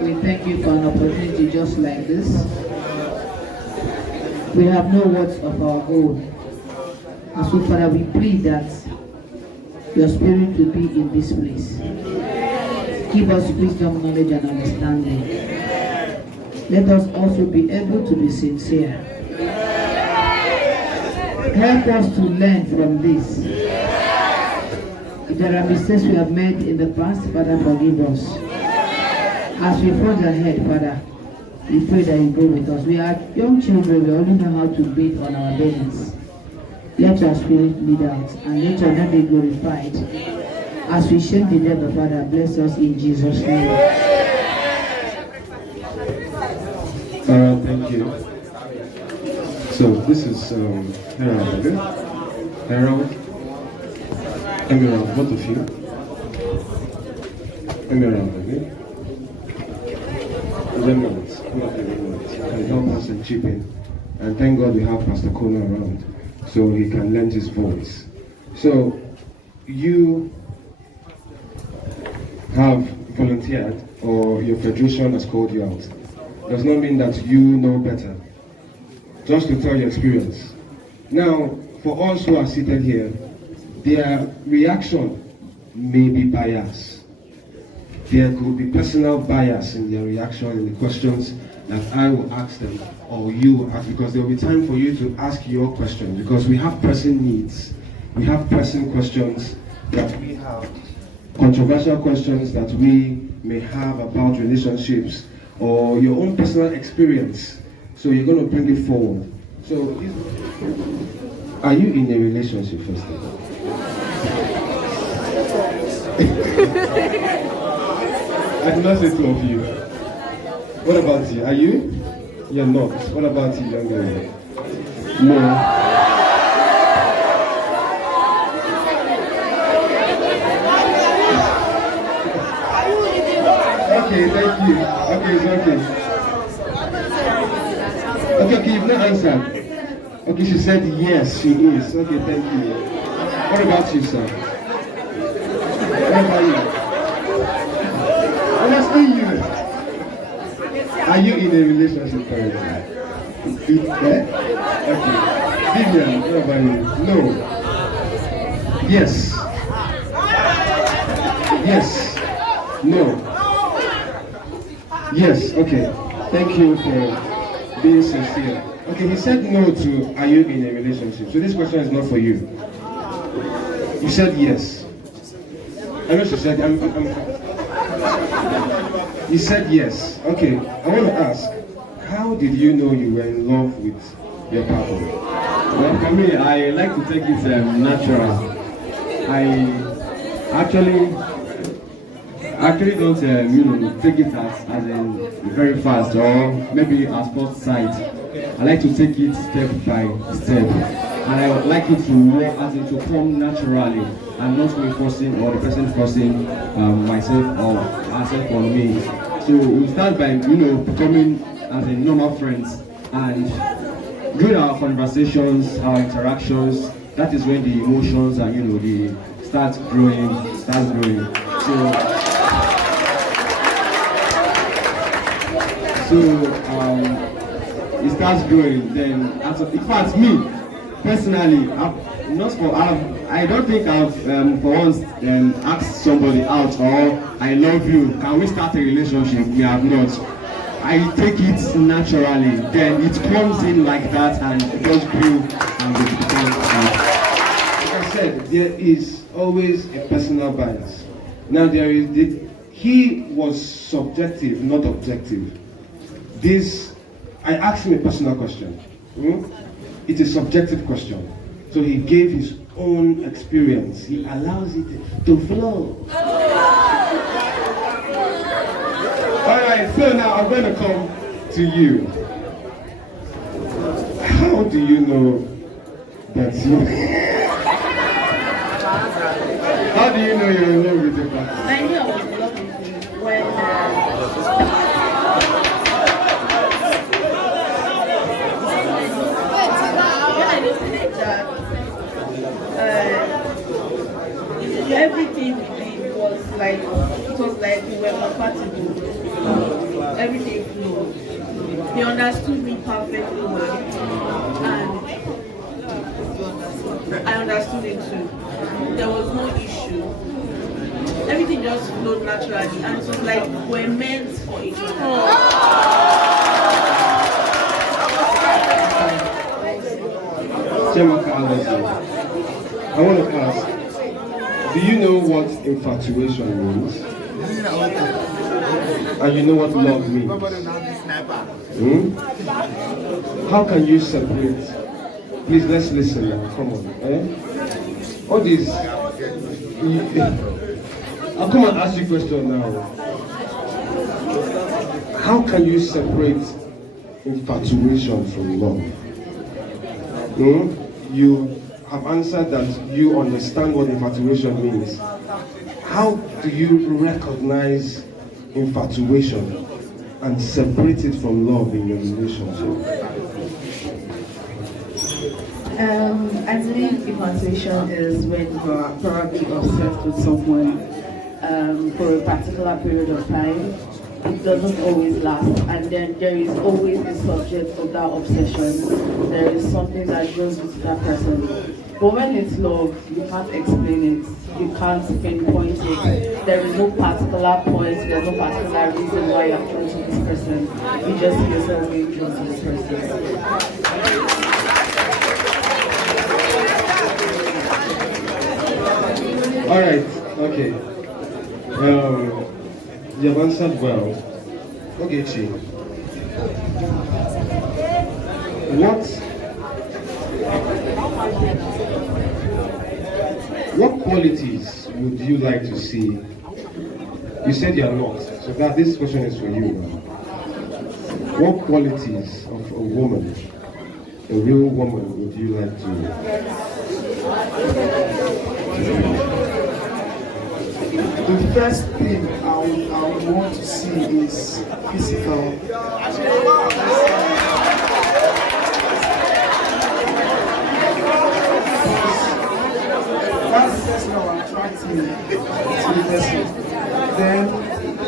we thank you for an opportunity just like this. We have no words of our own. And so, Father, we plead that your spirit will be in this place. Give us wisdom, knowledge, and understanding. Let us also be able to be sincere. Help us to learn from this. If there are mistakes we have made in the past, Father, forgive us. As we forge ahead, Father, we pray that you go with us. We are young children, we only know how to beat on our bellies. Let your spirit lead us, and let your name be glorified. As we shame the devil, Father, bless us in Jesus' name. Alright, thank you. So this is Harold. Harold, Emerald, both of you. Emerald, okay? 11 minutes. And help us and chip in. And thank God we have Pastor Kona around, so he can lend his voice. So you have volunteered, or your federation has called you out. Does not mean that you know better. Just to tell your experience. Now, for us who are seated here, their reaction may be biased. There could be personal bias in their reaction in the questions that I will ask them, or you will ask, because there will be time for you to ask your question, because we have pressing needs. We have pressing questions that we have, controversial questions that we may have about relationships, or your own personal experience. So you're going to bring it forward. So, are you in a relationship first of all? I did not say two of you. What about you? Are you? You're not. What about you, young lady? No. Okay, thank you. Okay, it's okay. Okay, you've not answered. Okay, she said yes, she is. Okay, thank you. What about you, sir? What about you? I'm asking you. Are you in a relationship currently? Yeah? Okay. Vivian, what about you? No. Yes. Yes. No. Yes, okay. Thank you for being sincere. Okay, he said no to are you in a relationship? So this question is not for you. You said yes. I know she said You said yes. Okay, I want to ask, how did you know you were in love with your partner? Well, for me, I like to take it natural. I actually don't take it as in very fast or maybe at first sight. I like to take it step by step, and I would like it to work as it to come naturally, and not me forcing or the person forcing myself or herself on me. So we start by becoming as a normal friends, and during our conversations, our interactions, that is when the emotions and they start growing. So it starts growing. Then, in fact, me personally, I don't think I've for once asked somebody out or I love you. Can we start a relationship? We have not. I take it naturally. Then it comes in like that, and it just grew and it becomes. Like I said, there is always a personal bias. Now he was subjective, not objective. I asked him a personal question. It's a subjective question. So he gave his own experience. He allows it to flow. Alright, so now I'm going to come to you. How do you know that you... How do you know you're in love with your partner? I knew I was in love with him when everything we did was like we were compatible. everything flowed. He understood me perfectly well, and I understood it too. There was no issue. Everything just flowed naturally, and it was like we're meant for each other. Chemaka, I want to ask, do you know what infatuation means? And you know what love means? How can you separate? Please, let's listen now. Come on. All these. I'll come and ask you a question now. How can you separate infatuation from love? You have answered that you understand what infatuation means. How do you recognize infatuation and separate it from love in your relationship? I believe infatuation is when you are probably obsessed with someone for a particular period of time. It doesn't always last, and then there is always a subject of that obsession. There is something that goes with that person. But when it's love, you can't explain it. You can't pinpoint it. There is no particular point. There's no particular reason why you're drawn to this person. You just see yourself being drawn to this person. All right. Okay. You have answered well. Okay, Chi. What qualities would you like to see? You said you're not, so that this question is for you now. What qualities of a woman, a real woman, would you like to? The first thing I would want to see is physical. That's the first thing that will attract me to the person. Then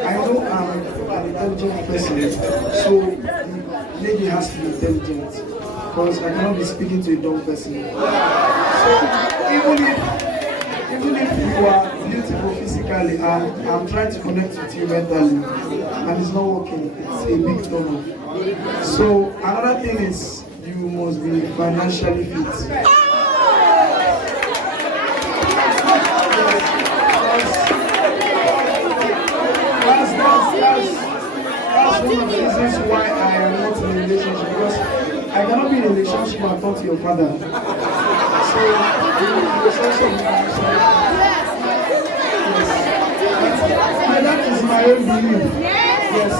I know I'm an intelligent person, so the lady has to be intelligent, because I cannot be speaking to a dumb person. So even if you are beautiful physically and I'm trying to connect with you mentally and it's not working, it's a big turn off. So another thing is you must be financially fit. That's one of the reasons why I am not in a relationship, because I cannot be in a relationship and talk to your father. So it's also that is my own belief. Yes.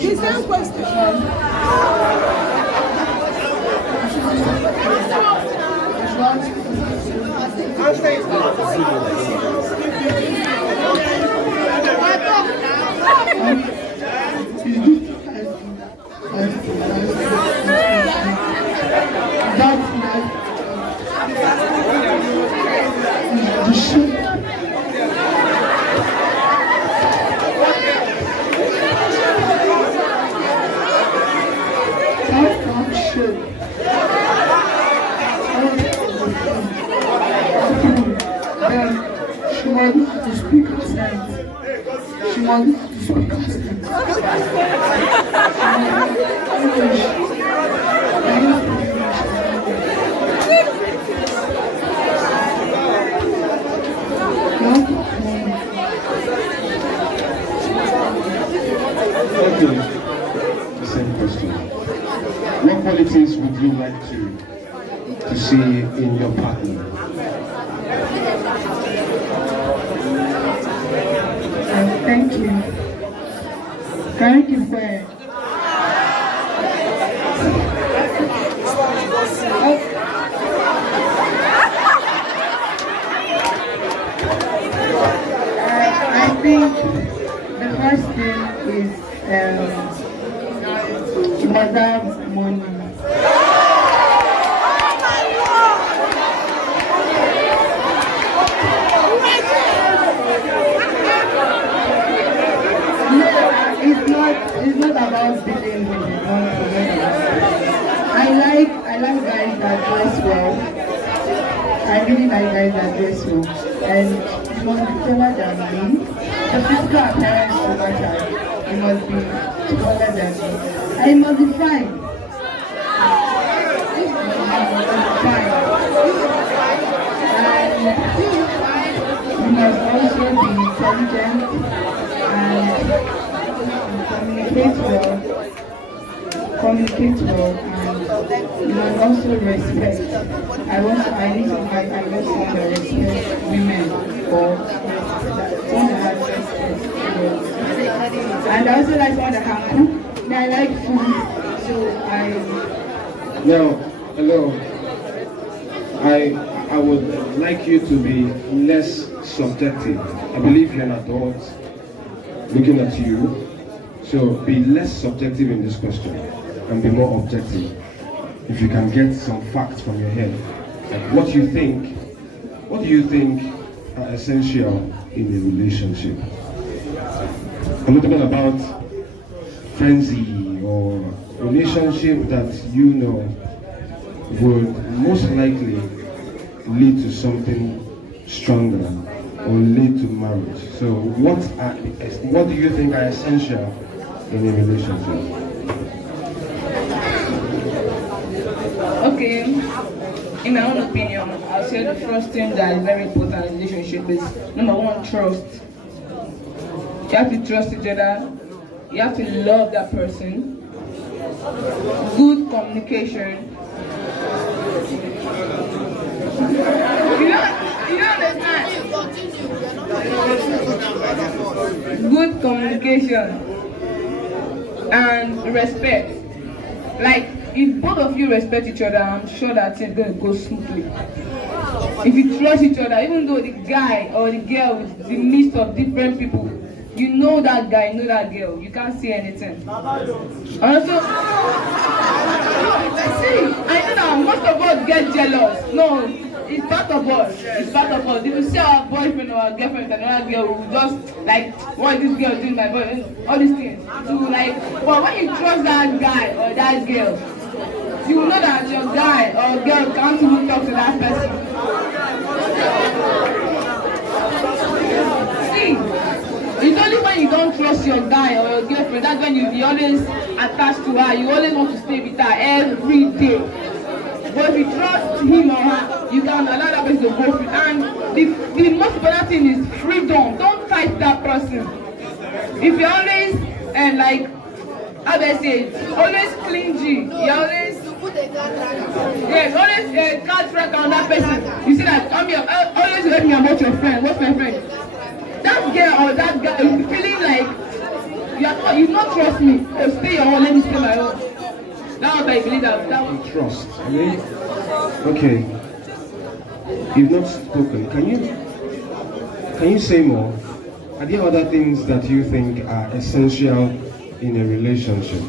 The same question. She might not to speak outside. She might not to speak outside. Thank you. The same question. What qualities would you like to see in your partner? Thank you. Thank you for I think the first thing is you must have money. like guys that dress well. And you must be taller than me. The physical appearance to matter. You must be taller than me. And you must be fine. Fine. And you must also be intelligent and communicate well. Communicate well, and you must also respect. I also want to respect women or someone that has respect. And I also like someone that can cook. I like food, so I. Now, hello. I would like you to be less subjective. I believe you're an adult looking at you, so be less subjective in this question and be more objective. If you can get some facts from your head, like what do you think are essential in a relationship? I'm not talking about frenzy or relationship that you know would most likely lead to something stronger or lead to marriage. So what do you think are essential in a relationship? Okay, in my own opinion, I'll say the first thing that is very important in a relationship is number one, trust. You have to trust each other. You have to love that person. Good communication. You don't understand. Good communication and respect. Like, if both of you respect each other, I'm sure that it's going to go smoothly. If you trust each other, even though the guy or the girl is the midst of different people, you know that guy, you know that girl, you can't see anything. Also, see, I know that most of us get jealous. No, it's part of us. It's part of us. If you see our boyfriend or our girlfriend and another girl, we just like, what is this girl doing, my boy? All these things. So like, but when you trust that guy or that girl, you know that your guy or girl can't even talk to that person. See, it's only when you don't trust your guy or your girlfriend, that's when you always attached to her, you always want to stay with her every day. But if you trust him or her, you can allow that person to go free. And the most important thing is freedom. Don't fight that person. If you're always, like, how do I say it? Always clingy. You're always, always card track on that person. You see that, come here, always let me about your friend. What's my friend? That girl or that guy is feeling like you not trust me. So stay your own, let me stay my own. That's what I believe that Trust. I mean, okay. You've not spoken. Can you say more? Are there other things that you think are essential in a relationship?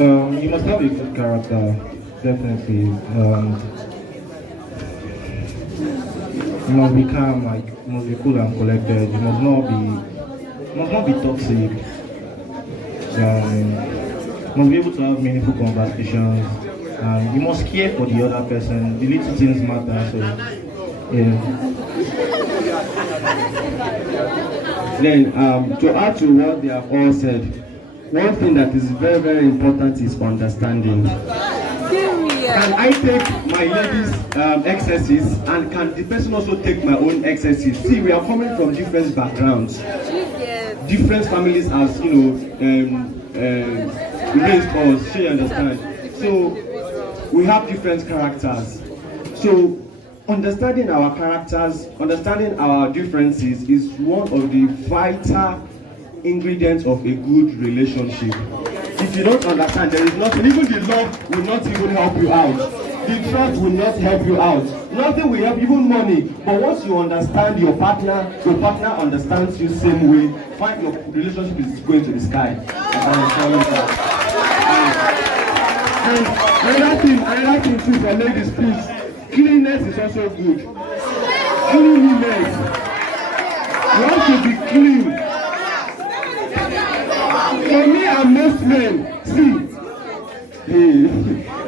You must have a good character, definitely. You must be calm, like you must be cool and collected. You must not be toxic. You must be able to have meaningful conversations. You must care for the other person. The little things matter. So, yeah. Then, to add to what they have all said, one thing that is very, very important is understanding. Can I take my lady's excesses, and can the person also take my own excesses? See, we are coming from different backgrounds, different families, as you know, raised us. She understand. So we have different characters. So understanding our characters, understanding our differences is one of the vital ingredients of a good relationship. If you don't understand, there is nothing, even the love will not even help you out. The trust will not help you out. Nothing will help, even money. But once you understand your partner understands you same way, find your relationship is going to the sky. And another thing too for ladies, please. Cleanliness is also good. Cleanliness. You have to be clean. For me and most men, see,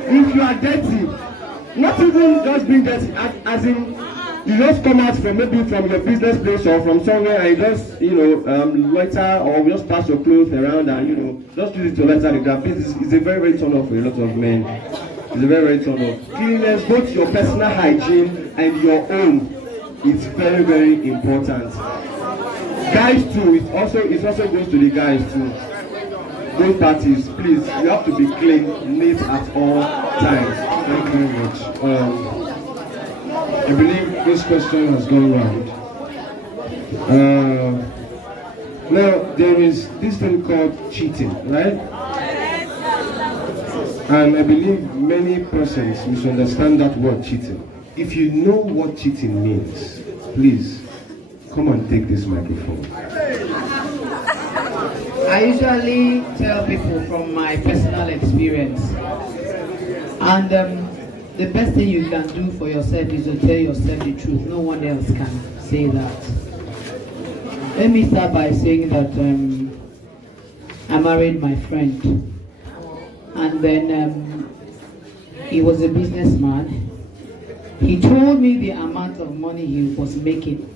if you are dirty, not even just being dirty, as in you just come out from maybe from your business place or from somewhere and you just loiter or just pass your clothes around and just use it to lighter the ground. It's a very, very turn off for a lot of men. It's a very, very turn off. Cleanliness, both your personal hygiene and your own, is very, very important. Guys too, it also goes to the guys too. Both parties, please, you have to be clean, neat at all times. Thank you very much. I believe this question has gone round. Now, there is this thing called cheating, right? And I believe many persons misunderstand that word cheating. If you know what cheating means, please come and take this microphone. I usually tell people from my personal experience, and the best thing you can do for yourself is to tell yourself the truth. No one else can say that. Let me start by saying that I married my friend, and then he was a businessman. He told me the amount of money he was making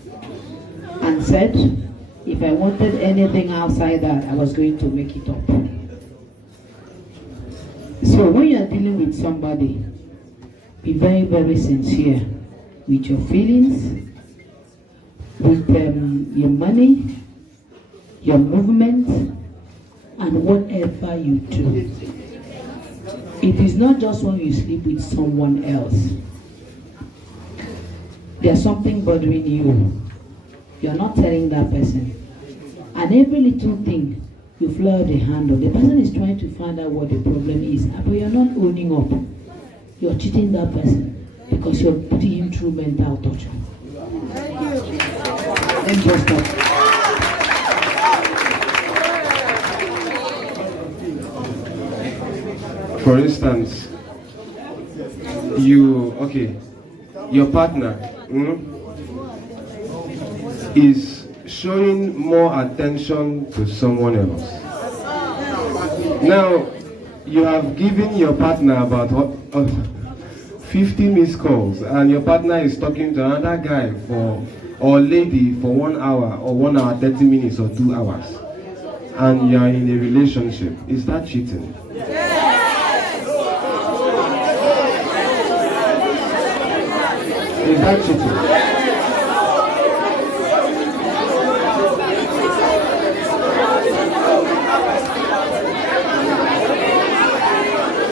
and said if I wanted anything outside that, I was going to make it up. So when you are dealing with somebody, be very, very sincere with your feelings, with your money, your movement, and whatever you do. It is not just when you sleep with someone else. There's something bothering you. You're not telling that person. And every little thing, you fly out the handle. The person is trying to find out what the problem is, but you're not owning up. You're cheating that person because you're putting him through mental torture. Let me just stop. For instance, your partner is showing more attention to someone else. Now, you have given your partner about 50 missed calls, and your partner is talking to another guy or lady for 1 hour or 1 hour 30 minutes or 2 hours, and you are in a relationship. Is that cheating? Is that cheating?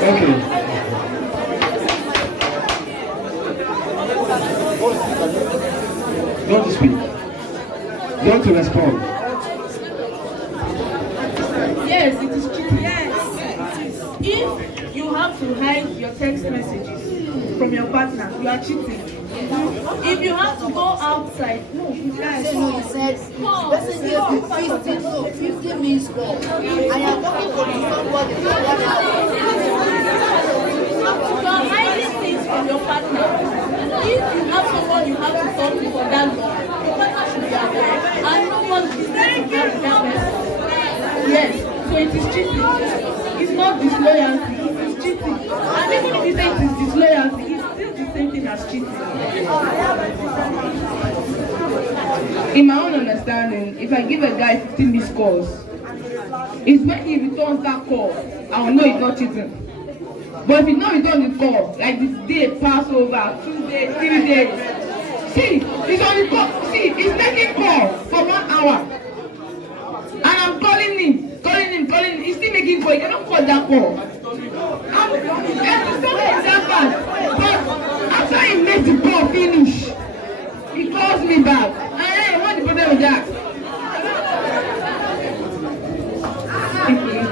Okay. Don't speak. Don't respond. Yes, it is cheating. Yes. If you have to hide your text messages from your partner, you are cheating. If you have to go outside, no, you can't. No, you said, person gave 50 minutes call. I am talking to somebody. You are hiding things from your partner. If you have someone you have to talk to for that long, your partner should be aware, and no one is going to have that person. Yes, so it is cheating. It's not disloyalty, it is cheating. And even if you say it is disloyalty, it's still the same thing as cheating. In my own understanding, if I give a guy 15 missed calls, it's when he returns that call, I will know it's not cheating. But if he not return the call, like this day, Passover, 2 days, 3 days, see, he's on the call, see, he's making call for 1 hour. And I'm calling him, he's still making call, he cannot call that call. But after he makes the call finish, he calls me back. Hey, what's the problem with that?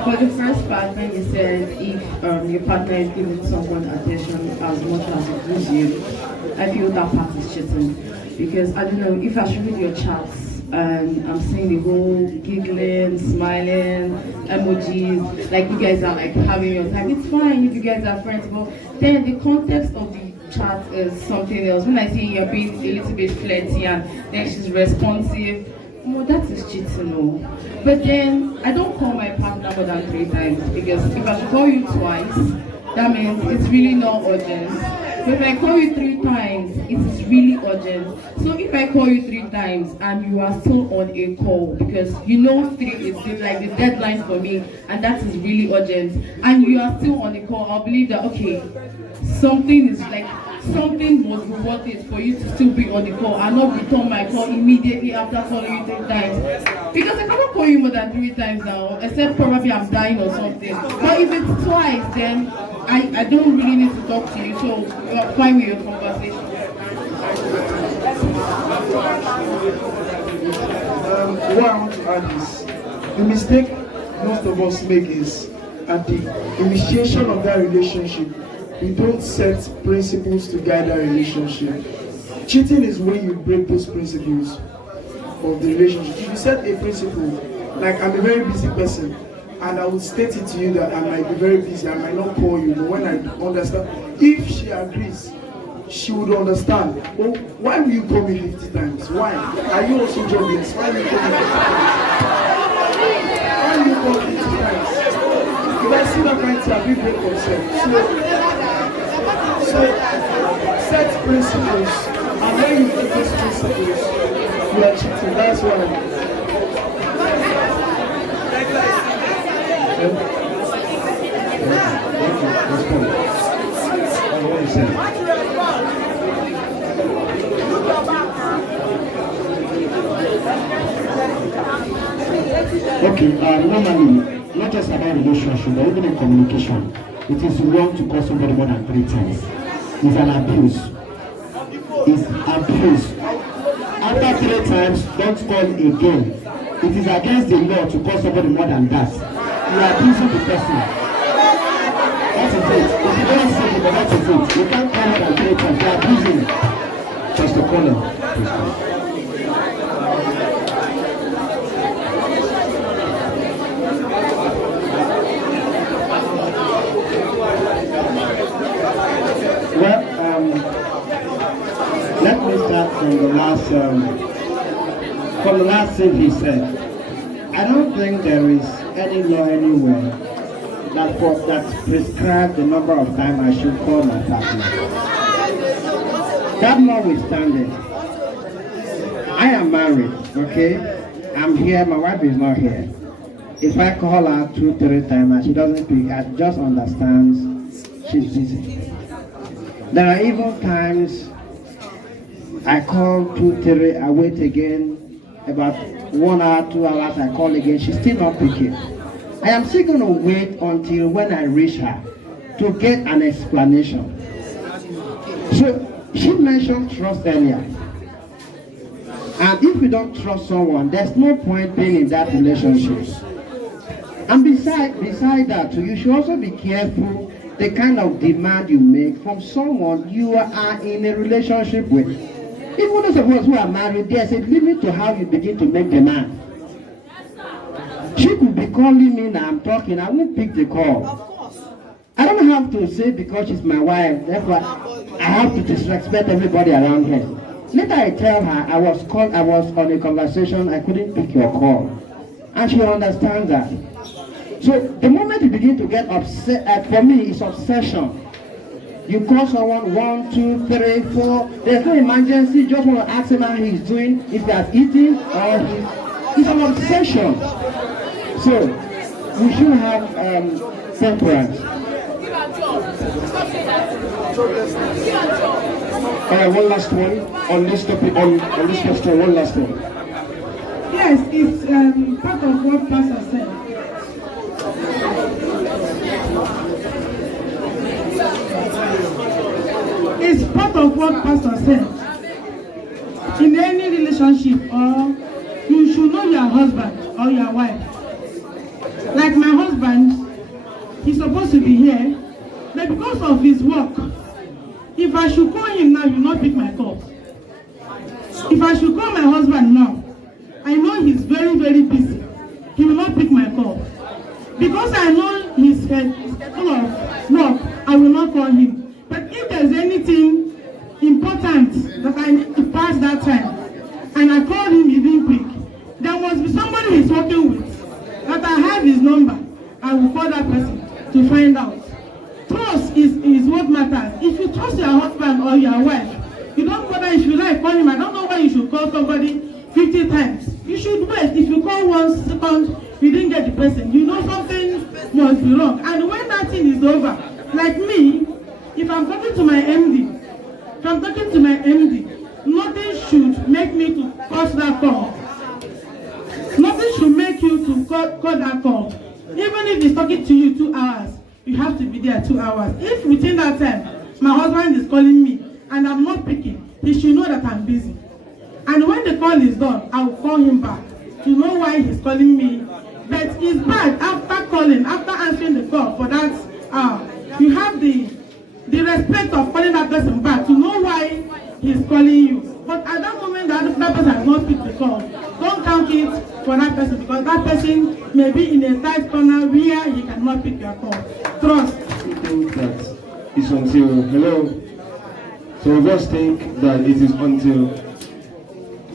For the first part, when you said if your partner is giving someone attention as much as it gives you, I feel that part is cheating. Because I don't know, if I should read your chats and I'm seeing the whole giggling, smiling, emojis, like you guys are like having your time, it's fine if you guys are friends, but then the context of the chat is something else. When I see you're being a little bit flirty and then she's responsive, no, that is cheating, no. But then I don't call my partner more than 3 times, because if I should call you twice that means it's really not urgent. But if I call you 3 times, it's really urgent. So if I call you 3 times and you are still on a call, because you know 3 is like the deadline for me, and that is really urgent, and you are still on a call, I'll believe that, okay, something must be worth it for you to still be on the call and not return my call immediately after calling you 3 times. Because I cannot call you more than 3 times now, except probably I'm dying or something. But if it's twice, then I don't really need to talk to you, so you're fine with your conversation. What I want to add is, the mistake most of us make is, at the initiation of that relationship, we don't set principles to guide that relationship. Cheating is when you break those principles of the relationship. If you set a principle, like I'm a very busy person, and I will state it to you that I might be very busy, I might not call you, but when I understand, if she agrees, she would understand. Oh, why will you call me 50 times? Why? Are you also jobless? Why will you call me 50 times? Why will you call me 50 times? If I see that kind of thing, we break concept. So set principles, and when you break those principles, you are cheating. That's what I mean. Okay, normally, not just about relationship, but even in communication, it is wrong to call somebody more than 3 times. It's an abuse. It's abuse. After 3 times, don't call again. It is against the law to call somebody more than that. You are abusing the person. That is it. If you don't say it, but that is it. You can't call more than 3 times. You are abusing. Just a corner. Well, let me start from the last thing he said. I don't think there is any law anywhere that prescribes the number of times I should call my partner. That notwithstanding, I am married, okay? I'm here, my wife is not here. If I call her 2-3 times and she doesn't pick, I just understand she's busy. There are even times I call 2-3, I wait again, about 1 hour, 2 hours, I call again, she's still not picking. I am still going to wait until when I reach her to get an explanation. So she mentioned trust earlier. And if you don't trust someone, there's no point being in that relationship. And beside that, you should also be careful the kind of demand you make from someone you are in a relationship with. Even those of us who are married, there's a limit to how you begin to make demand. She could be calling me now, I'm talking, I won't pick the call. I don't have to say because she's my wife, therefore I have to disrespect everybody around here. Later I tell her I was on a conversation, I couldn't pick your call. And she understands that. So the moment you begin to get upset, for me it's obsession. You call someone 1, 2, 3, 4, there's no emergency, just want to ask him how he's doing, if he has eaten or it's an obsession. So we should have temperance. Alright, one last one on this topic, on this question, one last one. Yes, it's part of what Pastor said. It's part of what Pastor said. In any relationship, or you should know your husband or your wife. Like my husband, he's supposed to be here, but because of his work, if I should call him now, he will not pick my call. If I should call my husband now, I know he's very, very busy. He will not pick my call. Because I know he's full of work, I will not call him. But if there's anything important that I need to pass that time, and I call him, he didn't pick, there must be somebody he's working with, that I have his number. I will call that person to find out. Trust what matters. If you trust your husband or your wife, you don't bother if you like call him. I don't know why you should call somebody 50 times. You should wait. If you call 1 second, you didn't get the person. You know something must be wrong. And when that thing is over, like me, if I'm talking to my MD, nothing should make me to cut that call. Nothing should make you to cut that call. Even if he's talking to you 2 hours, you have to be there 2 hours. If within that time, my husband is calling me and I'm not picking, he should know that I'm busy. And when the call is done, I will call him back to know why he's calling me. But it's bad after calling, after answering the call for that hour. You have the respect of calling that person back to know why he's calling you. But at that moment, that person has not picked the call. Don't count it for that person because that person may be in a tight corner where he cannot pick your call. Trust. People that it's until hello. So we just think that it is until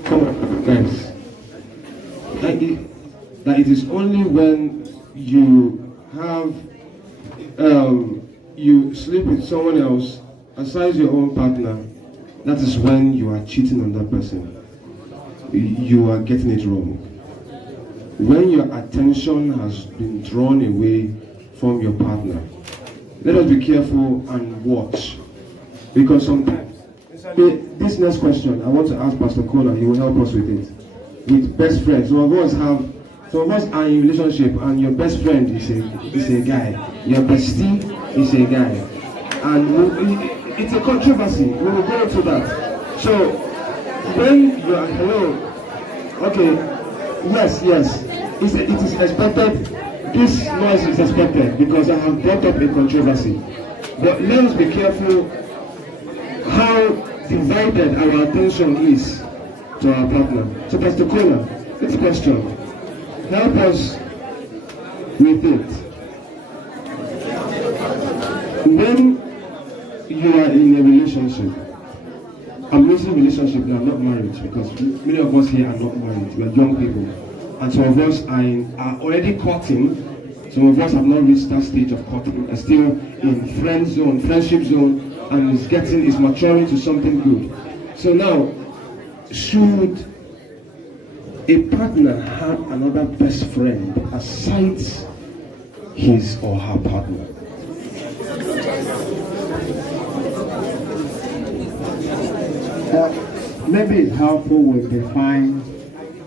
come on, guys. That it is only when you have you sleep with someone else aside your own partner, that is when you are cheating on that person. You are getting it wrong. When your attention has been drawn away from your partner, let us be careful and watch. Because sometimes, this next question, I want to ask Pastor Kola, he will help us with it. With best friends, some of us are in a relationship and your best friend is a guy. Your bestie is a guy. And it's a controversy. We will go into that. So, when you are, hello, okay, yes, it is expected, this noise is expected because I have brought up a controversy. But let us be careful how divided our attention is to our partner. So Pastor Kola, this question, help us with it. When you are in a relationship, I'm using relationship now, I'm not married because many of us here are not married, we are young people. And some of us are already courting, some of us have not reached that stage of courting, are still in friendship zone, and is maturing to something good. So now, should a partner have another best friend aside his or her partner? Maybe it's helpful we define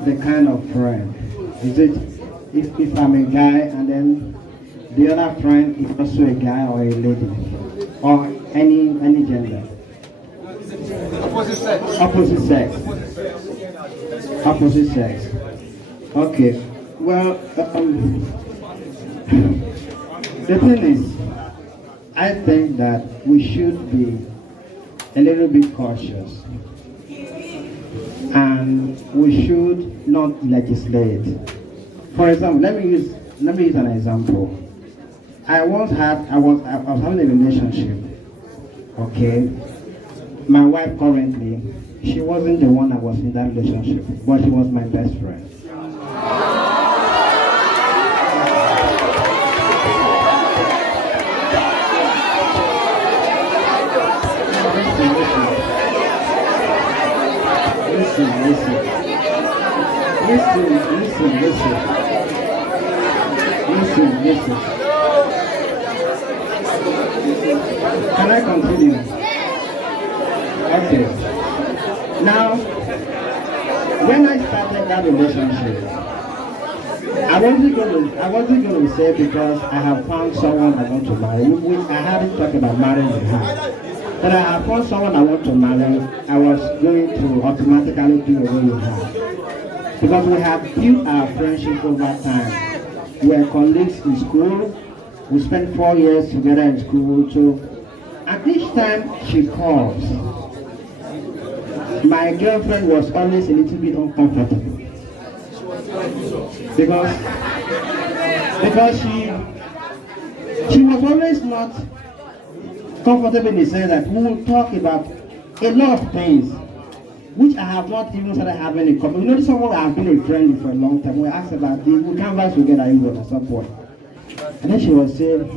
the kind of friend. Is it if I'm a guy and then the other friend is also a guy or a lady or any gender? Opposite sex. Okay. Well, the thing is, I think that we should be a little bit cautious, and we should not legislate. For example, let me use an example. I was having a relationship. Okay, my wife currently, she wasn't the one that was in that relationship, but she was my best friend. Listen. Can I continue? Okay. Now, when I started that relationship, I wasn't going to say because I have found someone I want to marry. I haven't talked about marrying her. But I have found someone I want to marry, I was going to automatically do away with her. Because we have built our friendship over time. We are colleagues in school. We spent 4 years together in school. So at each time she calls, my girlfriend was always a little bit uncomfortable. Because she was always not comfortable in the sense that we will talk about a lot of things which I have not even started having in common. You know, someone I have been a friend with for a long time. We asked about this, we canvas together even at some point. And then she was saying,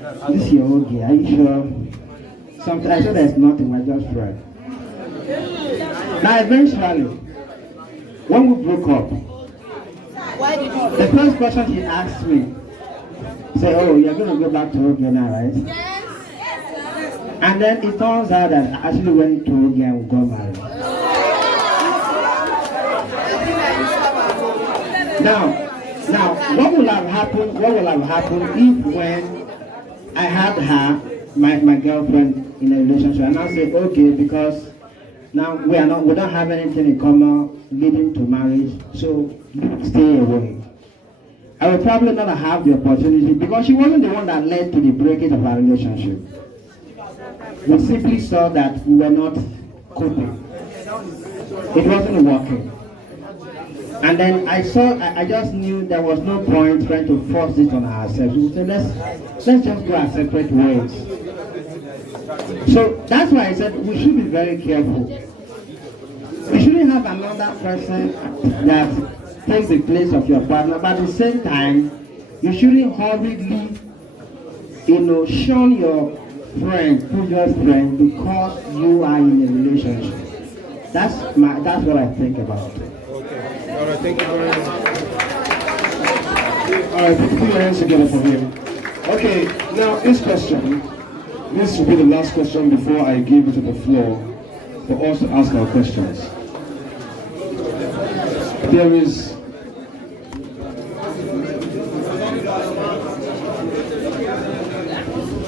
This is your okay, are you sure? Something I said there's nothing, I just tried. Now eventually, when we broke up, Why did you the first question he asked me, say, oh, you're going to go back to Oge now, right? And then it turns out that I actually went to Oge and got married. Now, what will have happened if when I had her, my girlfriend in a relationship, and I say, okay, because now we don't have anything in common leading to marriage, so stay away. I will probably not have the opportunity because she wasn't the one that led to the breaking of our relationship. We simply saw that we were not coping. It wasn't working. And then I just knew there was no point trying to force it on ourselves. We said, let's just go our separate ways. So that's why I said we should be very careful. We shouldn't have another person that takes the place of your partner, but at the same time, you shouldn't hurriedly, shun your previous friend because you are in a relationship. That's what I think about it. Okay. All right. Thank you very much. All right. Put your hands together for him. Okay. Now this question. This will be the last question before I give it to the floor for us to ask our questions. There is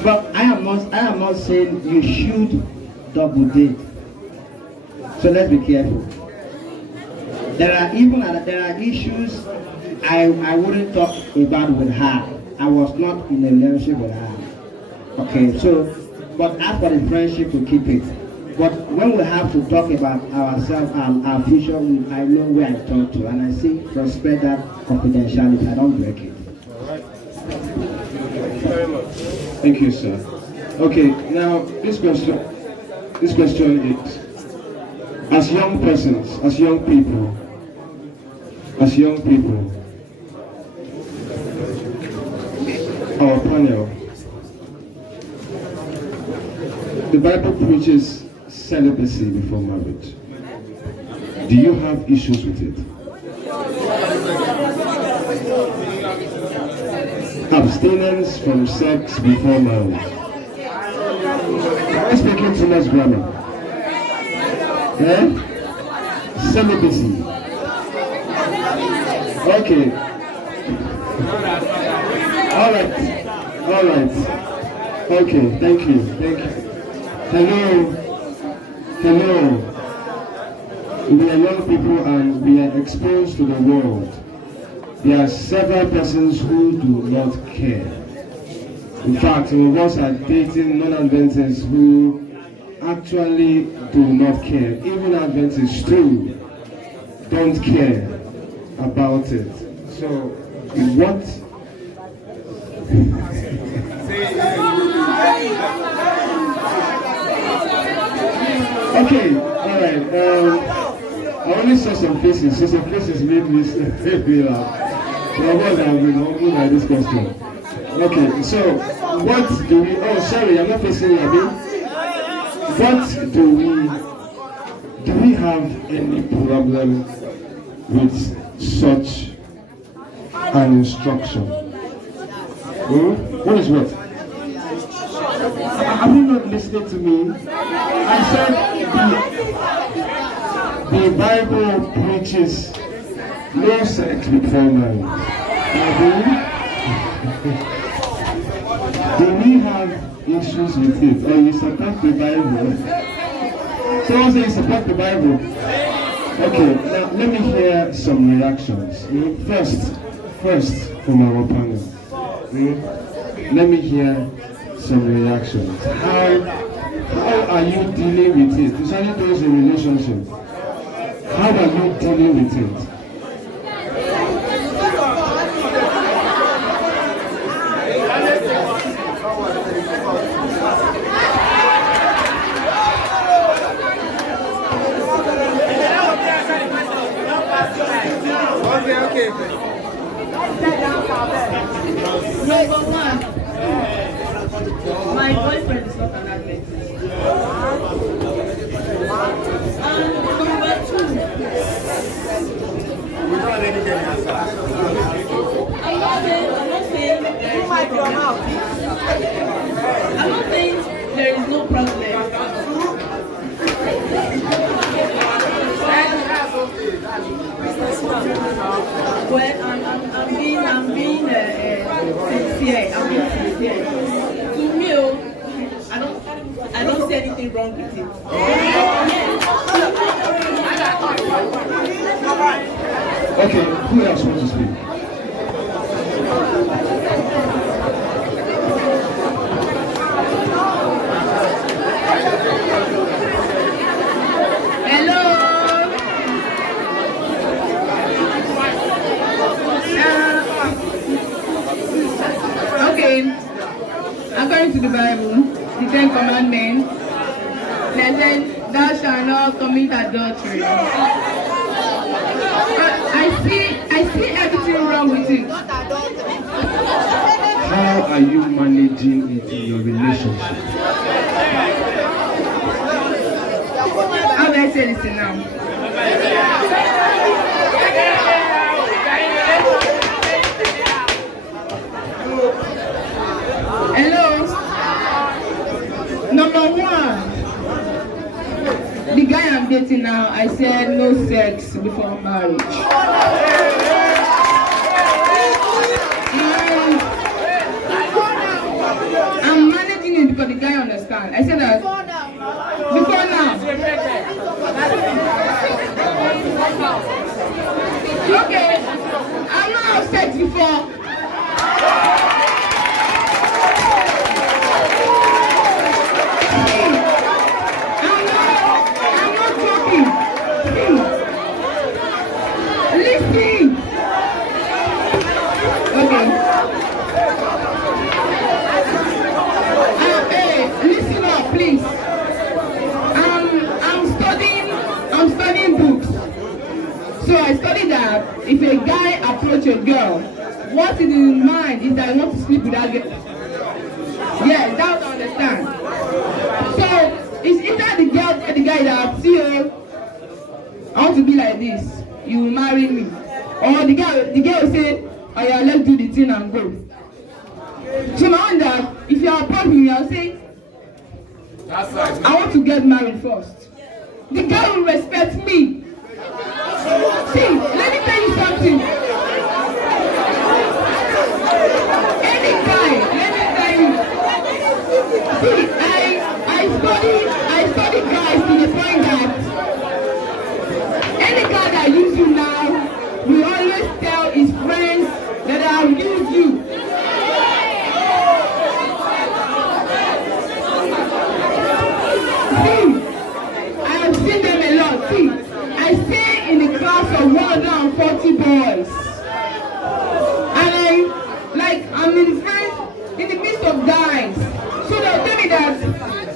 But I am not saying you should double date. So let's be careful. There are issues I wouldn't talk about with her. I was not in a relationship with her. Okay, so but as for the friendship, we keep it. But when we have to talk about ourselves and our future, I know where I talk to, and I see respect that confidentiality. I don't break it. Thank you very much. Thank you, sir. Okay, now this question is, as young persons, as young people, our panel, the Bible preaches celibacy before marriage. Do you have issues with it? Abstinence from sex before marriage. Let's take it to less grammar. Celibacy. Okay. All right. Okay, thank you. Hello. We are young people and we are exposed to the world. There are several persons who do not care. In fact, we once are dating non-Adventists who actually do not care. Even Adventists too don't care about it. So, what? Okay, alright. I only saw some faces, so some faces made me laugh. So I was have been humbled by this question. Okay, so what do we, oh sorry, I'm not facing you, what do we have any problem with such an instruction? What is what? Are you not listening to me? I said the Bible preaches no sex before marriage. Do we have issues with it? Or you support the Bible? Someone say you support the Bible. Okay, now let me hear some reactions. First from our panel. Let me hear some reactions. How are you dealing with it? Especially those in relationship. How are you dealing with it? Number one, My boyfriend is not an Adventist. And number 2. I'm not saying there is no problem. Well, I'm being sincere. I'm being sincere. To me, I don't see anything wrong with it. Okay, who else wants to speak? Hello. Okay. According to the Bible, the 10 Commandments, they said, "Thou shalt not commit adultery." I see everything wrong with it. How are you managing it in your relationship? How do I say this now? Hello. Number 1, the guy I'm dating now, I said no sex before marriage. I'm managing it because the guy understands. I said that before now. Okay, I'm not have sex before. I'm not talking. Listen. Okay. Hey, listen up, please. I'm studying books. So I studied that if a guy approach a girl, what is in his mind is that I want to sleep with that girl. Yes, that's what I understand. So it's either the girl or the guy that see you, I want to be like this, you will marry me. Or the girl will say, oh yeah, let's do the thing and go. So now that if you approach me, I'll say, I want to get married first. The girl will respect me. See, let me tell you something. Any guy, let me tell you. See, I study guys to the point that any guy that use you now will always tell his friends that I'll use you. See, I have seen them a lot. See, I stay in the class of 140 boys. And I'm in the midst of guys. So they'll tell me that,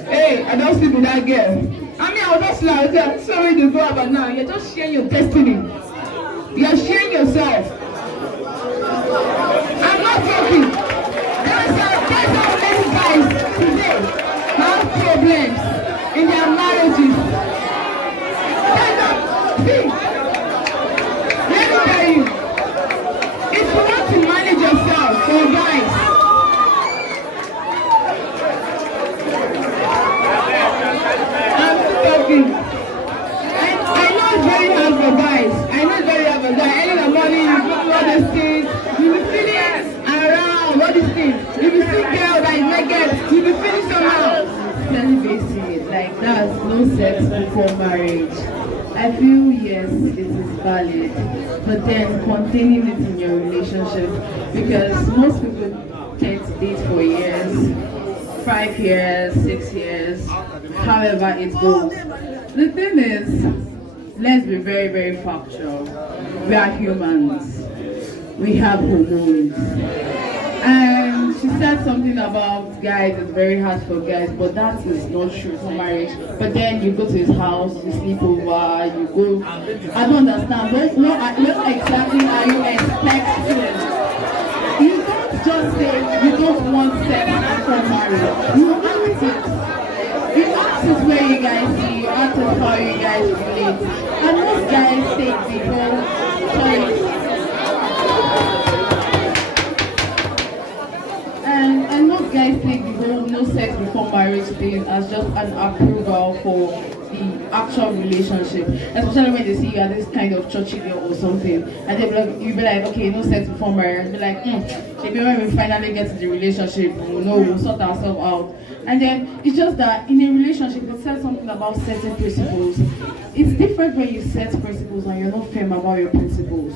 hey, I don't sleep with that girl. I mean, I'll just like, I'm sorry to go about now. You're just sharing your destiny. You're sharing yourself. I'm not joking. There's how many guys today have problems in their marriages. See, let me tell you, if you want to manage yourself, for guys, I'm talking. I know it's very hard for guys. I know it's very hard for guys. Early in the morning, you go to all these things, you be feeling around all these things. You be see girl that is naked, you be feeling somehow. Basic, like that's no sex before marriage. I feel yes, it is valid, but then containing it in your relationship, because most people tend to date for years, 5 years, 6 years, however it goes. The thing is, let's be very, very factual. We are humans. We have hormones. And she said something about guys, it's very hard for guys, but that is not true for marriage. But then you go to his house, you sleep over, you go, I don't understand, what exactly are you expecting? You don't just say you don't want sex before marriage. You act it. You act it where you guys see, you act it how you guys relate. And most guys take the whole choice. And most guys take the whole no sex before marriage thing as just an approval for the actual relationship, especially when they see you as this kind of churchy girl or something, and you'll be like, okay, no sex before marriage, and be like, maybe when we finally get to the relationship, we'll sort ourselves out. And then it's just that in a relationship, it says something about setting principles. It's different when you set principles and you're not firm about your principles.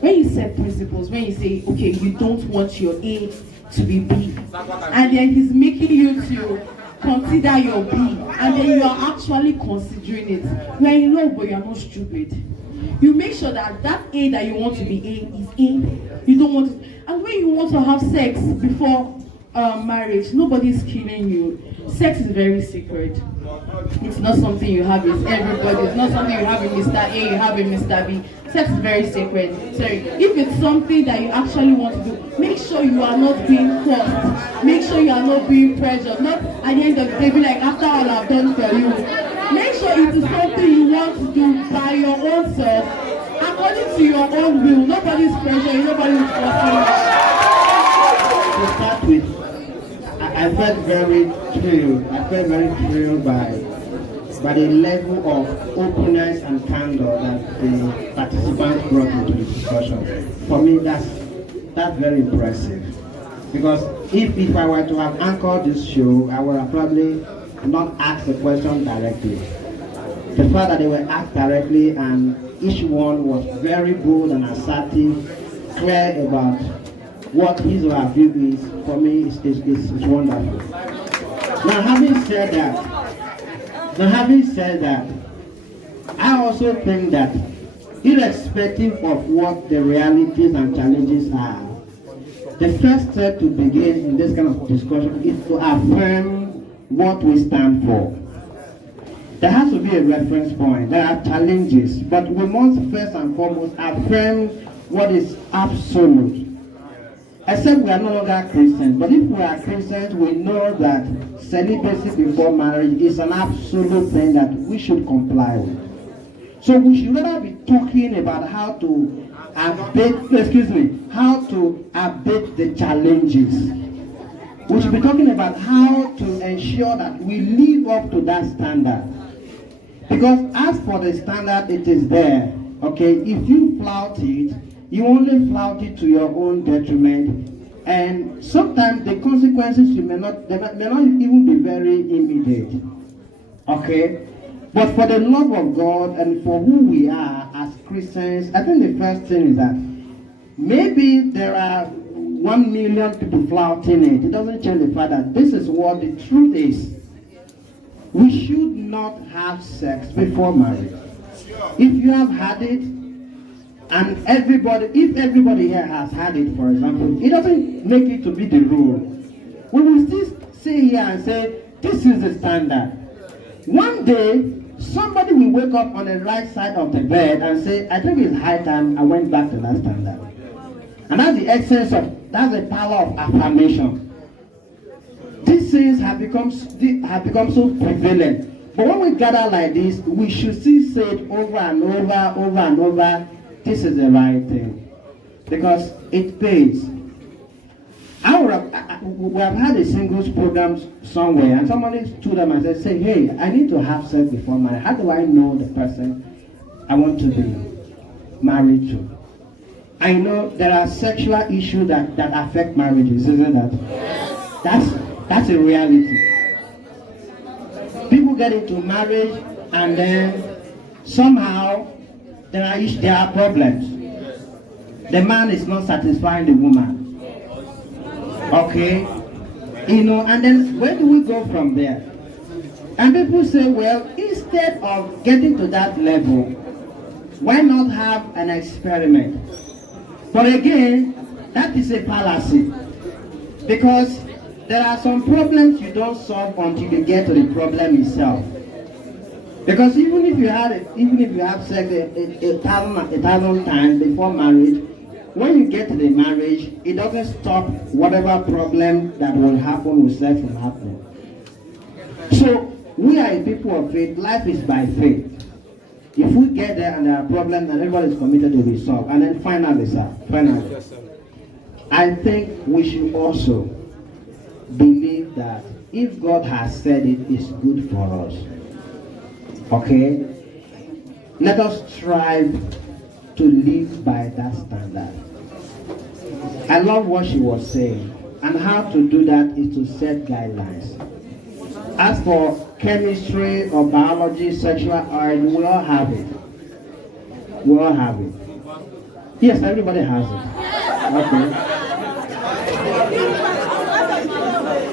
When you set principles, when you say, okay, you don't want your A to be B, and then he's making you to consider your B, and then you are actually considering it. You are in love, but you are not stupid. You make sure that that A that you want to be A is A. You don't want it. And when you want to have sex before marriage, nobody is killing you. Sex is very secret. It's not something you have with everybody. It's not something you have with Mr. A, you have with Mr. B. Sex is very sacred. Sorry. If it's something that you actually want to do, make sure you are not being forced. Make sure you are not being pressured. Not at the end of the day, be like, after all I've done for you. Make sure it is something you want to do by your own self, according to your own will. Nobody's pressuring, nobody's forcing. To start with, I felt very thrilled. I felt very thrilled by the level of openness and candor that the participants brought into the discussion. For me, that's very impressive. Because if I were to have anchored this show, I would have probably not asked the question directly. The fact that they were asked directly and each one was very bold and assertive, clear about what his or her view is, for me, is wonderful. Now, having said that, I also think that irrespective of what the realities and challenges are, the first step to begin in this kind of discussion is to affirm what we stand for. There has to be a reference point. There are challenges, but we must first and foremost affirm what is absolute. Except we are no longer Christians, but if we are Christians, we know that celibacy before marriage is an absolute thing that we should comply with. So we should rather be talking about how to abate the challenges. We should be talking about how to ensure that we live up to that standard. Because as for the standard, it is there. Okay, if you flout it, you only flout it to your own detriment, and sometimes the consequences may not even be very immediate. Okay, but for the love of God and for who we are as Christians, I think the first thing is that maybe there are 1 million people flouting it. It doesn't change the fact that this is what the truth is. We should not have sex before marriage. If you have had it, and if everybody here has had it, for example, it doesn't make it to be the rule. We will still sit here and say, this is the standard. One day, somebody will wake up on the right side of the bed and say, I think it's high time I went back to that standard. And that's the the power of affirmation. These things have become so prevalent. But when we gather like this, we should still say it over and over, this is the right thing. Because it pays. We have had a singles program somewhere, and somebody stood up and said, hey, I need to have sex before marriage. How do I know the person I want to be married to? I know there are sexual issues that affect marriages, isn't that? That's a reality. People get into marriage and then somehow there are problems. The man is not satisfying the woman. Okay? And then where do we go from there? And people say, well, instead of getting to that level, why not have an experiment? But again, that is a fallacy. Because there are some problems you don't solve until you get to the problem itself. Because even if you have sex a thousand times before marriage, when you get to the marriage, it doesn't stop whatever problem that will happen with sex from happening. So we are a people of faith. Life is by faith. If we get there and there are problems and everybody is committed to be solved, and then finally, I think we should also believe that if God has said it, it's good for us. Okay? Let us strive to live by that standard. I love what she was saying, and how to do that is to set guidelines. As for chemistry or biology, sexual urge, we all have it. We all have it. Yes, everybody has it. Okay.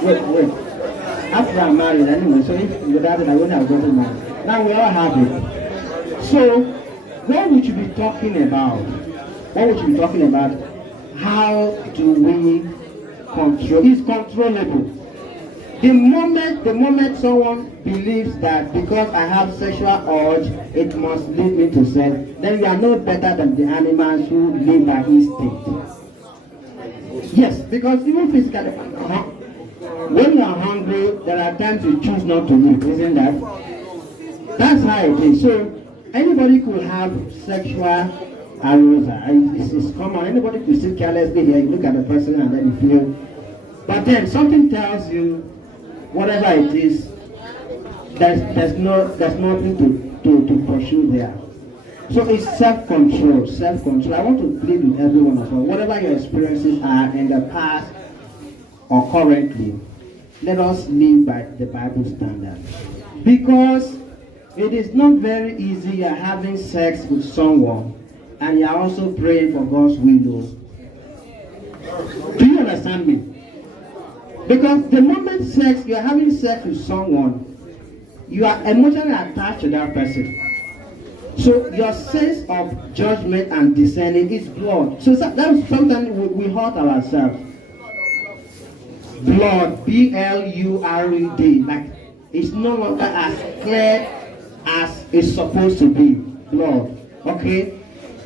Wait. After I'm married anyway, so if without it, I wouldn't have gotten married. Now we all have it. So, what would you be talking about? How do we control? It's controllable. The moment someone believes that because I have sexual urge, it must lead me to sex, then we are no better than the animals who live by instinct. Yes, because even physically, when you are hungry, there are times you choose not to eat, isn't that? That's how it is. So anybody could have sexual arousal. It's common. Anybody could sit carelessly here, you look at the person and then you feel. But then something tells you, whatever it is, there's nothing to pursue there. So it's self-control. I want to plead with everyone of us, whatever your experiences are in the past or currently, let us live by the Bible standard. Because it is not very easy. You're having sex with someone and you're also praying for God's will. Do you understand me? Because the moment you're having sex with someone, you are emotionally attached to that person. So your sense of judgment and discerning is blurred. So that's something we hurt ourselves. Blood, B-L-U-R-E-D. Like it's no longer as clear as it's supposed to be. Blood. Okay?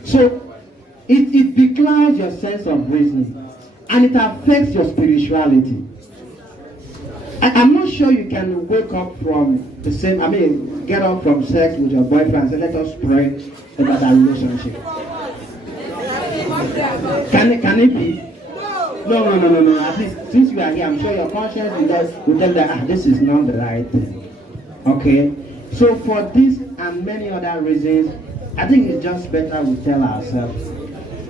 So it beclouds your sense of reasoning. And it affects your spirituality. I'm not sure you can wake up from the same, get up from sex with your boyfriend and say, let us pray about our relationship. Can it be? No. At least since you are here, I'm sure your conscience will tell that this is not the right thing. Okay? So for this and many other reasons, I think it's just better we tell ourselves.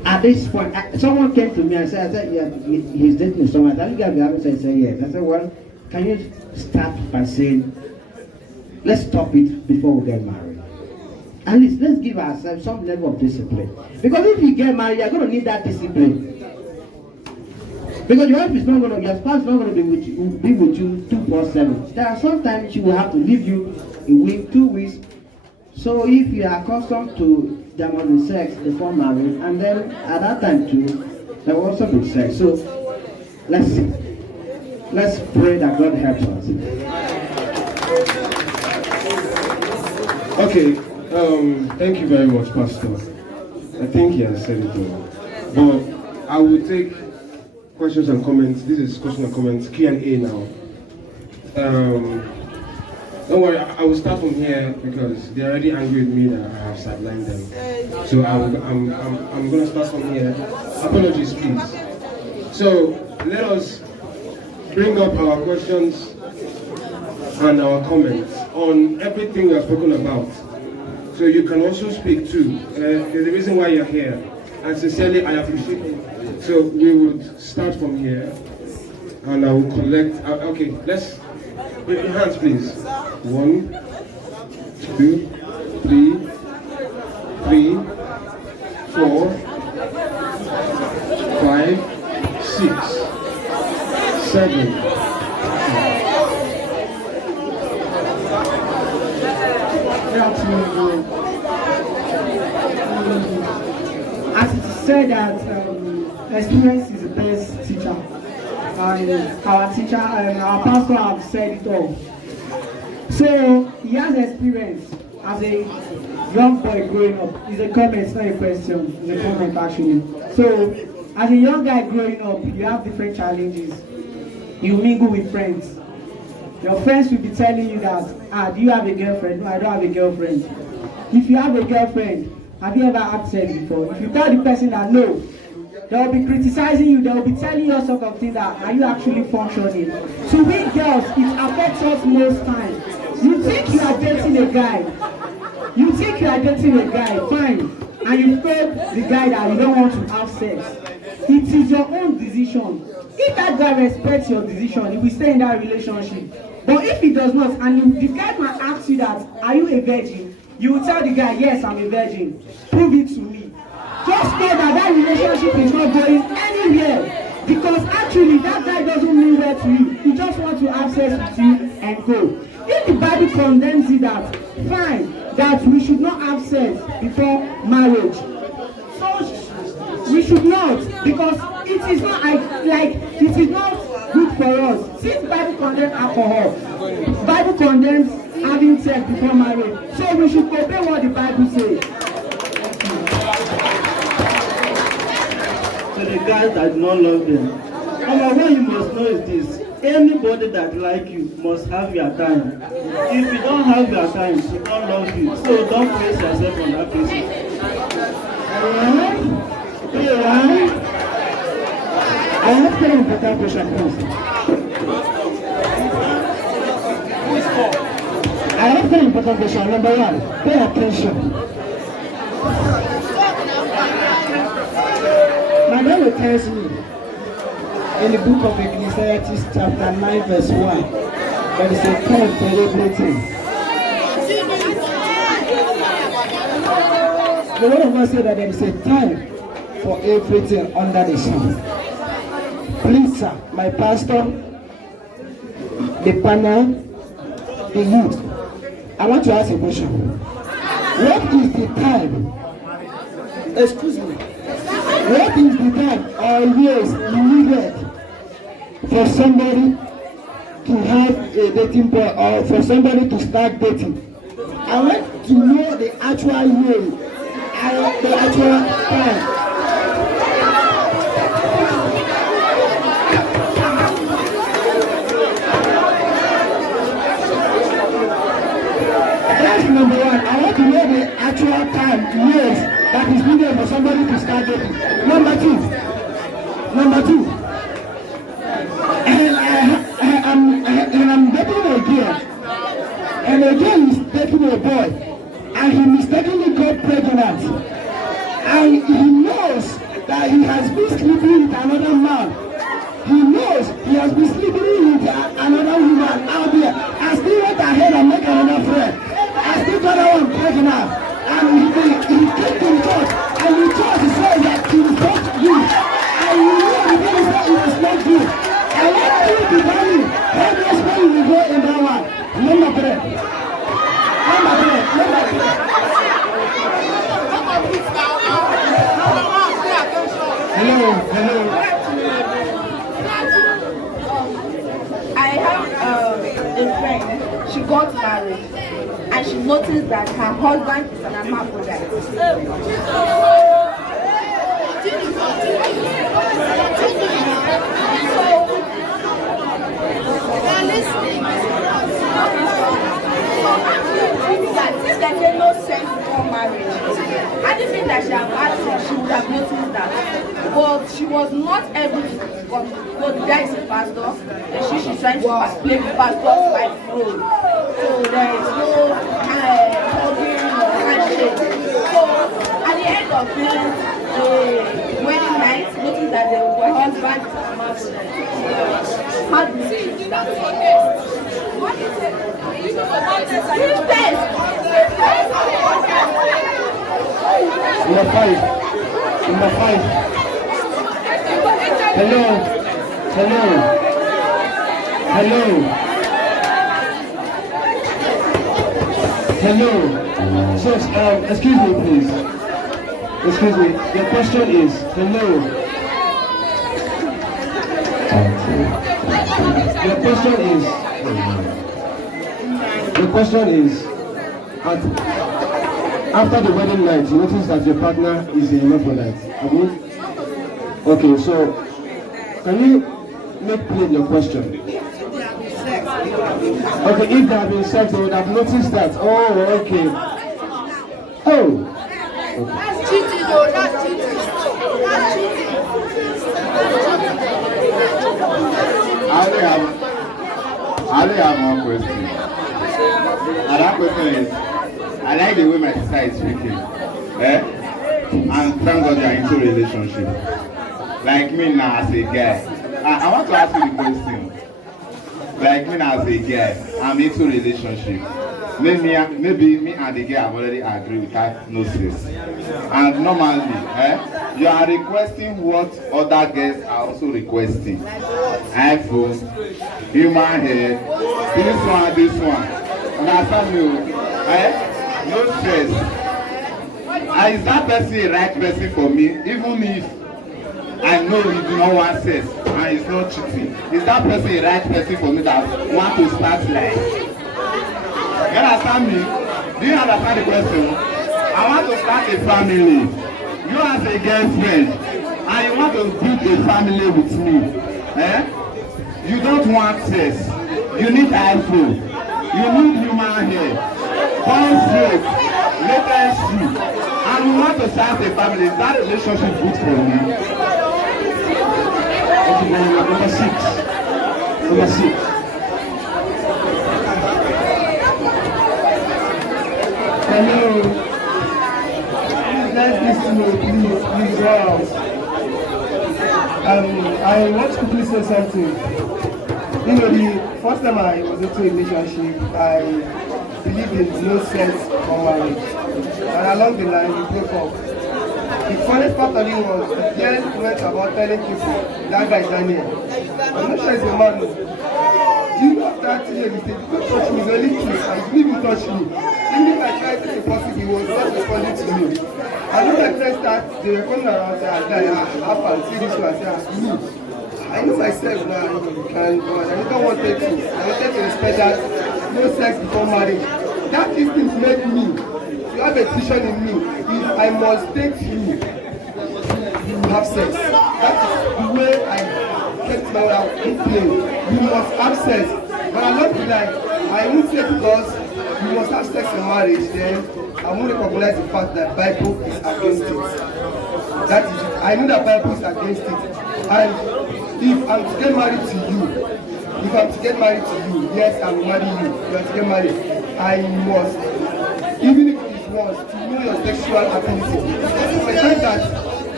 At this point, someone came to me and said, yeah, he's dating someone. I think I'll be happy to say yes. I said, well, can you start by saying, let's stop it before we get married? At least let's give ourselves some level of discipline. Because if you get married, you're going to need that discipline. Because your spouse is not going to be with you 2/7. There are sometimes she will have to leave you a week, 2 weeks. So if you are accustomed to there must be sex before marriage, and then at that time too, there will also be sex. So let's pray that God helps us. Okay, thank you very much, Pastor. I think he has said it all. But I will take questions and comments. This is question and comments, Q&A now. Don't worry, I will start from here because they're already angry with me that I have sidelined them. So I'm going to start from here. Apologies, please. So let us bring up our questions and our comments on everything we have spoken about. So you can also speak too. There's a reason why you're here. And sincerely, I appreciate it. So we would start from here and I will collect. Okay, let's. Your hands, please. 1, 2, 3, 4, 5, 6, 7. As it is said that experience is the best teacher. Our pastor have said it all. So he has experience as a young boy growing up, it's a comment, it's not a question, it's a comment actually. So, as a young guy growing up, you have different challenges. You mingle with friends. Your friends will be telling you that, do you have a girlfriend? No, I don't have a girlfriend. If you have a girlfriend, have you ever had sex before? If you tell the person that no, they will be criticizing you, they will be telling you all sorts of things that, are you actually functioning? So we girls, it affects us most times. You think you are dating a guy, fine, and you told the guy that you don't want to have sex. It is your own decision. If that guy respects your decision, he will stay in that relationship. But if he does not, and the guy might ask you that, are you a virgin? You will tell the guy, yes, I'm a virgin. Prove it to me. Just know that relationship is not going anywhere. Because actually, that guy doesn't mean well to you. He just wants to have sex with you and go. If the Bible condemns it that, fine, that we should not have sex before marriage. So we should not, because it is not it is not good for us. Since Bible condemns alcohol, Bible condemns having sex before marriage. So we should obey what the Bible says. So the guys that do not love them. Number one, you must know is this. Anybody that like you must have your time. If you don't have your time, she don't love you. So don't place yourself on that person. I have very important question, please. I have very important question. Number one, pay attention. My Bible tells me in the book of Ecclesiastes chapter 9 verse 1, there is a time for everything. The word of God said that there is a time for everything under the sun. Please, sir, my pastor, the panel, the youth, I want to ask a question. What is the time? Excuse me. What is the time or years needed for somebody to have a dating boy or for somebody to start dating? I want to know the actual year and the actual time. That's number one. I want to know the actual time, years that is needed for somebody to start dating. Number two, and I'm dating a girl, and a girl is dating a boy, and he mistakenly got pregnant, and he knows that he has been sleeping with another man. He knows he has been sleeping with another woman out there. I still went ahead and make another friend. I still got that one pregnant, and he came to the church, and the church says that he was not good, and you know the thing is that it was not good. I want you to tell me how much money you will go in that one. Number three. Hello. I have a friend. She got married, and she noticed that her husband is an hermaphrodite. There's no sense before marriage. Anything that she had had, she would have noticed that. But she was not able to, because the guy is a pastor, and she's trying to play the pastor's wife role. So there is no hugging or handshake. So at the end of the wedding night, notice that the husband is a hermaphrodite. How do you see that? What is it? Number five. Hello. So, excuse me, please. Excuse me. Your question is hello. The question is After the wedding night, you notice that your partner is a hermaphrodite. Okay, so can you make plain your question? Okay, if there have been sex, they would have noticed that. Oh, okay. Oh. That's cheating, though. That's cheating. That's cheating. I only have one question. And that question is, I like the way my sister is speaking. And thank God you are into relationship. Like me now as a guy. I want to ask you the question. Like me now as a guy, I'm into relationship. Maybe me and the girl have already agreed without no sex. And normally, you are requesting what other girls are also requesting. iPhone, human hair, this one. Understand me? No stress. Is that person a right person for me? Even if I know he do not want sex and he's not cheating, is that person a right person for me that want to start life? You understand me? Do you understand the question? I want to start a family. You as a girlfriend and you want to build a family with me. You don't want sex. You need iPhone. You need human hair. Born straight. Latest shoe. And we want to start a family. Is that relationship good for me? Okay, number 6. Number 6. Hello. Please listen to me, please. Wow. I want to quickly say something. You know, the first time I was into a relationship, I believed in no sex or marriage. And along the line, we broke up. The funniest part of it was the girl went about telling people, that guy Daniel. I'm not sure it's a man. Do you know after 2 years, he said, don't touch me, it's only kiss. I believe you touch me. Even if I tried to be positive, he was not responding to me. And when my friends start, they were coming around and say, how far, see this one, I say, I know myself now, and I don't want to. I wanted to respect that no sex before marriage. That instinct made me, you have a decision in me. If I must date you, you have sex. That is the way I kept my life in play. You must have sex. But I love you like, I won't say because you must have sex in marriage, then I won't recognize the fact that Bible is against it. That is it. I know that Bible is against it. And if I'm to get married to you, yes, I'm marrying you. You are to get married. I must, even if it is once, to know your sexual ability. I find that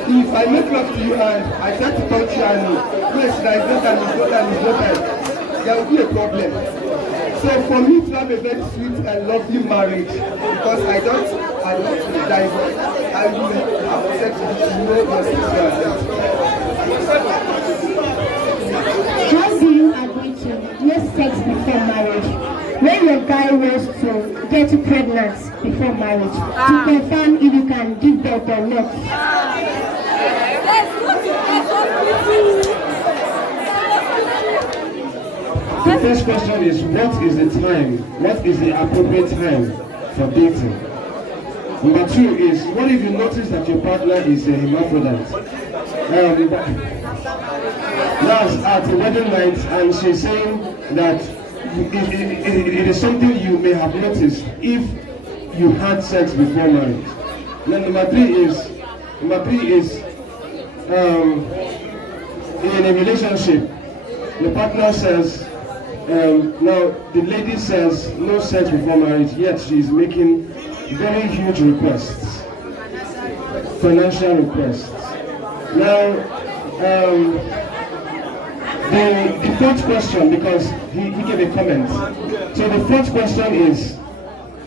if I make love to you and I try to touch you and yes, there is no time, there will be a problem. So for me to have a very sweet and lovely marriage, because I don't want to divorce, I will have sex with you to know your sexual ability. How do you agree to no sex before marriage? When your guy wants to get you pregnant before marriage, to confirm if you can give birth or not. The first question is, what is the time? What is the appropriate time for dating? Number 2 is, what if you notice that your partner is a hermaphrodite? That's at the wedding night, and she's saying that it is something you may have noticed if you had sex before marriage. Then number 3 is in a relationship, the partner says, now the lady says no sex before marriage, yet she is making very huge requests, financial requests. Now, the fourth question, because he gave a comment. So the fourth question is,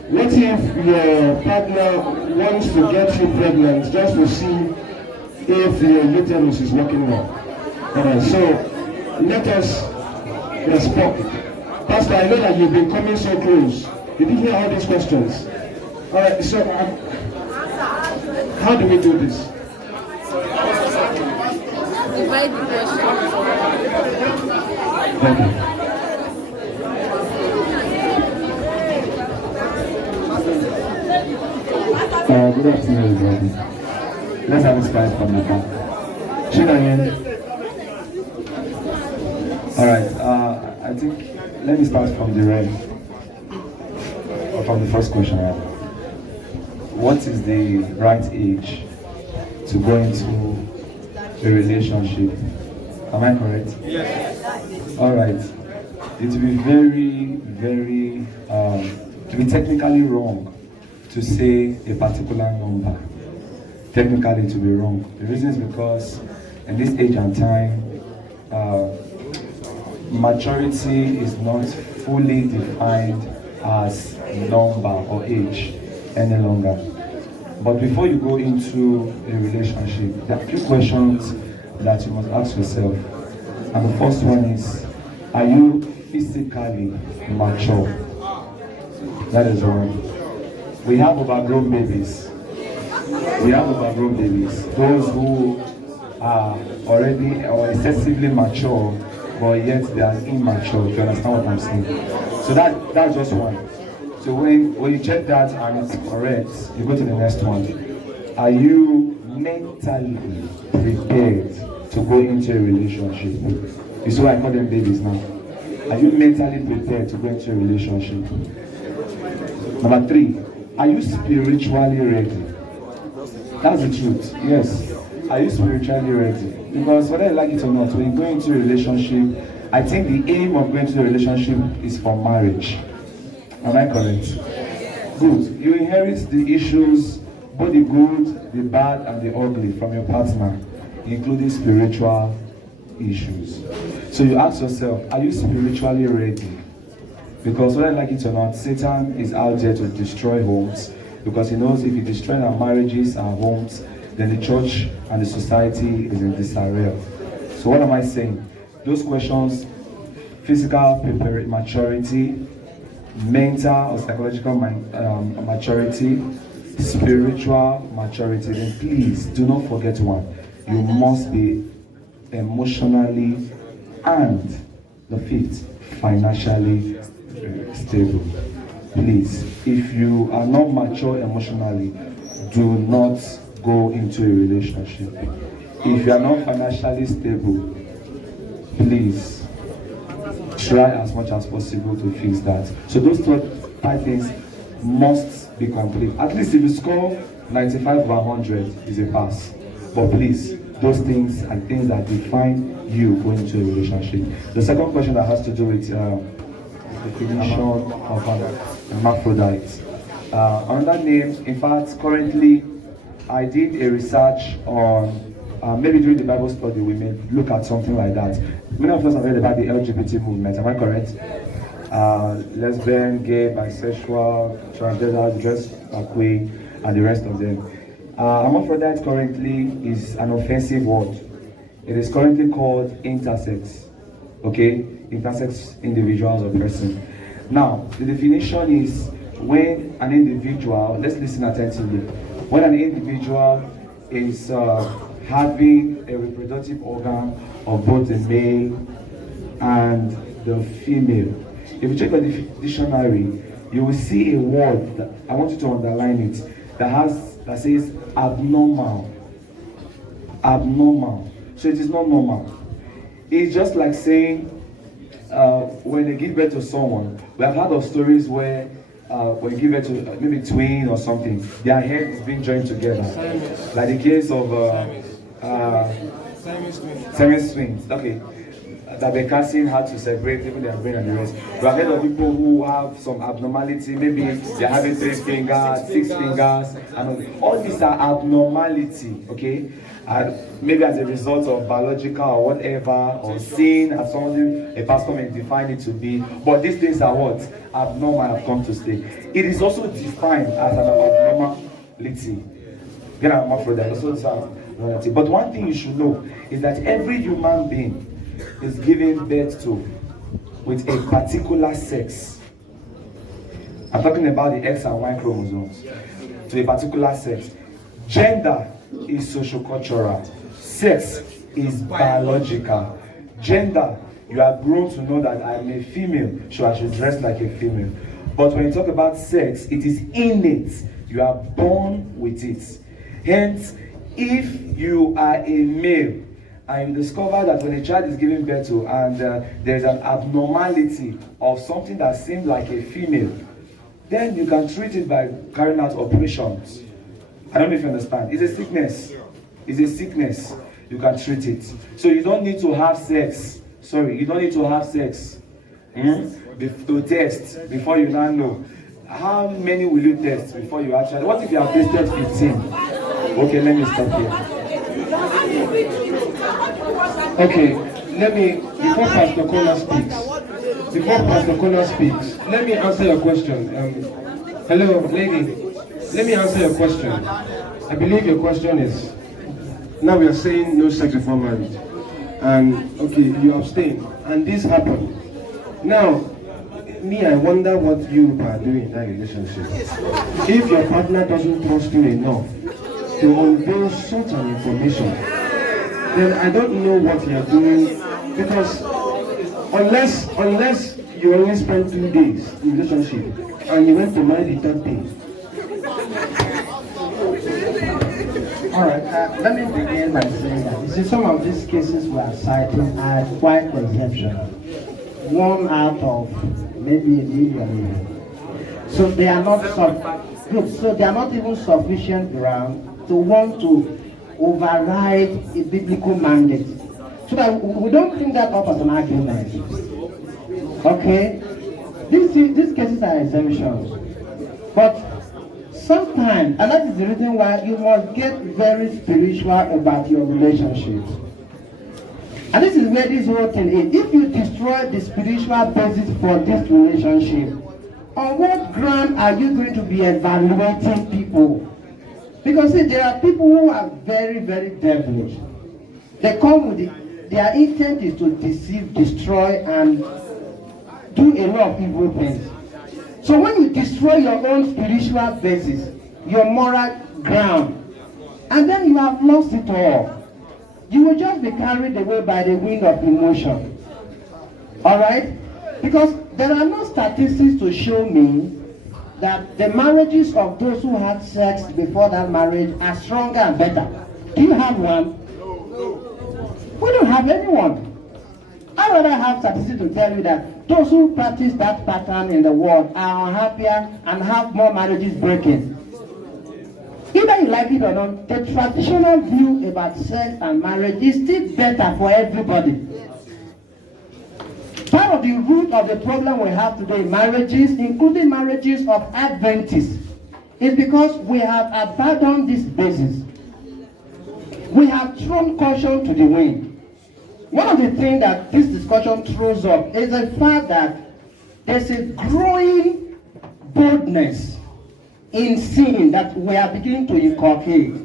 what if your partner wants to get you pregnant just to see if your uterus is working well? Alright, so let us respond. Pastor, I know that you've been coming so close. Did you hear all these questions? Alright, so how do we do this? Divide the question. Okay. Good afternoon, everybody. Let's have a smile from the back. Children. Alright, I think, let me start from the red. Or from the first question, right? What is the right age to go into a relationship? Am I correct? Yes. Alright. It will be very, to be technically wrong to say a particular number. Technically, to be wrong. The reason is because in this age and time, maturity is not fully defined as number or age any longer. But before you go into a relationship, there are a few questions that you must ask yourself. And the first one is, are you physically mature? That is one. We have overgrown babies. Those who are already or excessively mature, but yet they are immature. If you understand what I'm saying? So that's just one. So when you check that and it's correct, you go to the next one. Are you mentally prepared to go into a relationship? You see why I call them babies now. Are you mentally prepared to go into a relationship? Number 3, are you spiritually ready? That's the truth. Yes. Are you spiritually ready? Because whether you like it or not, when you go into a relationship, I think the aim of going into a relationship is for marriage. Am I correct? Good. You inherit the issues, both the good, the bad, and the ugly from your partner, including spiritual issues. So you ask yourself, are you spiritually ready? Because whether you like it or not, Satan is out there to destroy homes, because he knows if he destroys our marriages, our homes, then the church and the society is in disarray. So what am I saying? Those questions, physical maturity, mental or psychological maturity, spiritual maturity, then please do not forget one. You must be emotionally and the 5th, financially stable. Please, if you are not mature emotionally, do not go into a relationship. If you are not financially stable, please try as much as possible to fix that. So those 5 things must be complete. At least if you score 95 over 100 is a pass. But please, those things are things that define you going into a relationship. The second question that has to do with definition of an hermaphrodite. Another name, in fact, currently I did a research on, maybe during the Bible study we may look at something like that. Many of us have heard about the LGBT movement, am I correct? Lesbian, gay, bisexual, transgender, dress queer, and the rest of them. Hermaphrodite currently is an offensive word. It is currently called intersex. Okay? Intersex individuals or person. Now, the definition is when an individual, let's listen attentively, when an individual is having a reproductive organ of both the male and the female. If you check the dictionary, you will see a word that I want you to underline it that says abnormal. Abnormal. So it is not normal. It's just like saying when they give birth to someone, we have heard of stories where when you give birth to maybe twin or something, their head is being joined together. Like the case of Siamese twins. Okay. That the casting had to separate even their brain and the rest. We have heard of people who have some abnormality, maybe they're having 3 fingers, 6 fingers, and all these are abnormality, okay? Maybe as a result of biological or whatever, or sin as something a pastor may define it to be. But these things are what? Abnormal have come to stay. It is also defined as an abnormality. But one thing you should know is that every human being is given birth to with a particular sex. I'm talking about the X and Y chromosomes. To a particular sex. Gender is sociocultural. Sex is biological. Gender, you are grown to know that I am a female, so I should dress like a female. But when you talk about sex, it is innate. You are born with it. Hence, if you are a male and you discover that when a child is given birth to and there is an abnormality of something that seems like a female, then you can treat it by carrying out operations. I don't know if you understand. It's a sickness. It's a sickness. You can treat it. So you don't need to have sex. Sorry, you don't need to have sex to test before you now know. How many will you test before you actually? What if you have tested 15? Okay, let me stop here. Okay, before Pastor Kona speaks, let me answer your question. Hello, lady, let me answer your question. I believe your question is, now we are saying no sex before marriage. And, okay, you abstain, and this happened. Now, I wonder what you are doing in that relationship. If your partner doesn't trust you enough to unveil such an information, then I don't know what you are doing, because unless you only spend 2 days in relationship and you went to marry the 3rd day. All right, let me begin by saying that you see, some of these cases we are citing are quite exceptional. 1 out of maybe a million. So they are not so they are not even sufficient ground to want to override a biblical mandate. So that we don't bring that up as an argument. Okay? These cases are exemptions. But sometimes, and that is the reason why you must get very spiritual about your relationships. And this is where this whole thing is. If you destroy the spiritual basis for this relationship, on what ground are you going to be evaluating people? Because see, there are people who are very, very devilish. They come with their intent is to deceive, destroy, and do a lot of evil things. So when you destroy your own spiritual basis, your moral ground, and then you have lost it all, you will just be carried away by the wind of emotion. Alright? Because there are no statistics to show me that the marriages of those who had sex before that marriage are stronger and better. Do you have one? We don't have anyone. I'd rather have statistics to tell you that those who practice that pattern in the world are happier and have more marriages breaking. Either you like it or not, the traditional view about sex and marriage is still better for everybody. Part of the root of the problem we have today in marriages, including marriages of Adventists, is because we have abandoned this basis. We have thrown caution to the wind. One of the things that this discussion throws up is the fact that there's a growing boldness in sin that we are beginning to inculcate.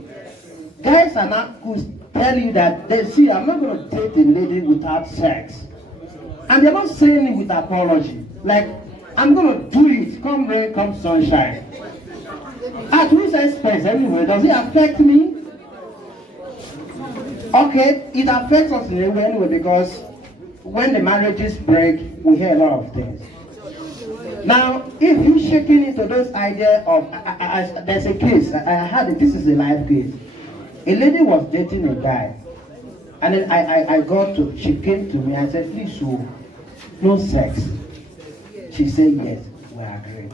Guys are not going to tell you that they see, I'm not going to date a lady without sex. And they're not saying it with apology. Like, I'm going to do it, come rain, come sunshine. At whose expense anyway? Does it affect me? Okay, it affects us in a way anyway, because when the marriages break, we hear a lot of things. Now, if you're shaking into those ideas of, there's a case, I had it, this is a live case. A lady was dating a guy, and then she came to me and said, please, so, no sex. She said, yes, we agreed.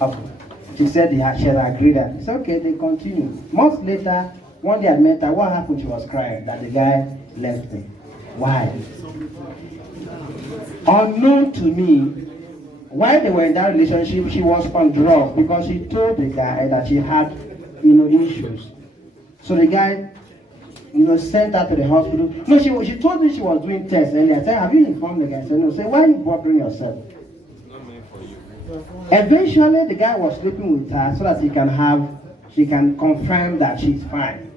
Okay. She said she had agreed that. It's okay, they continued. Months later, one day I met her, what happened? She was crying that the guy left me. Why? Unknown to me, while they were in that relationship, she was on drugs because she told the guy that she had, issues. So the guy, sent her to the hospital. No, she told me she was doing tests earlier. I said, have you informed the guy? I said, no. Say, why are you bothering yourself? Eventually, the guy was sleeping with her so that she can confirm that she's fine.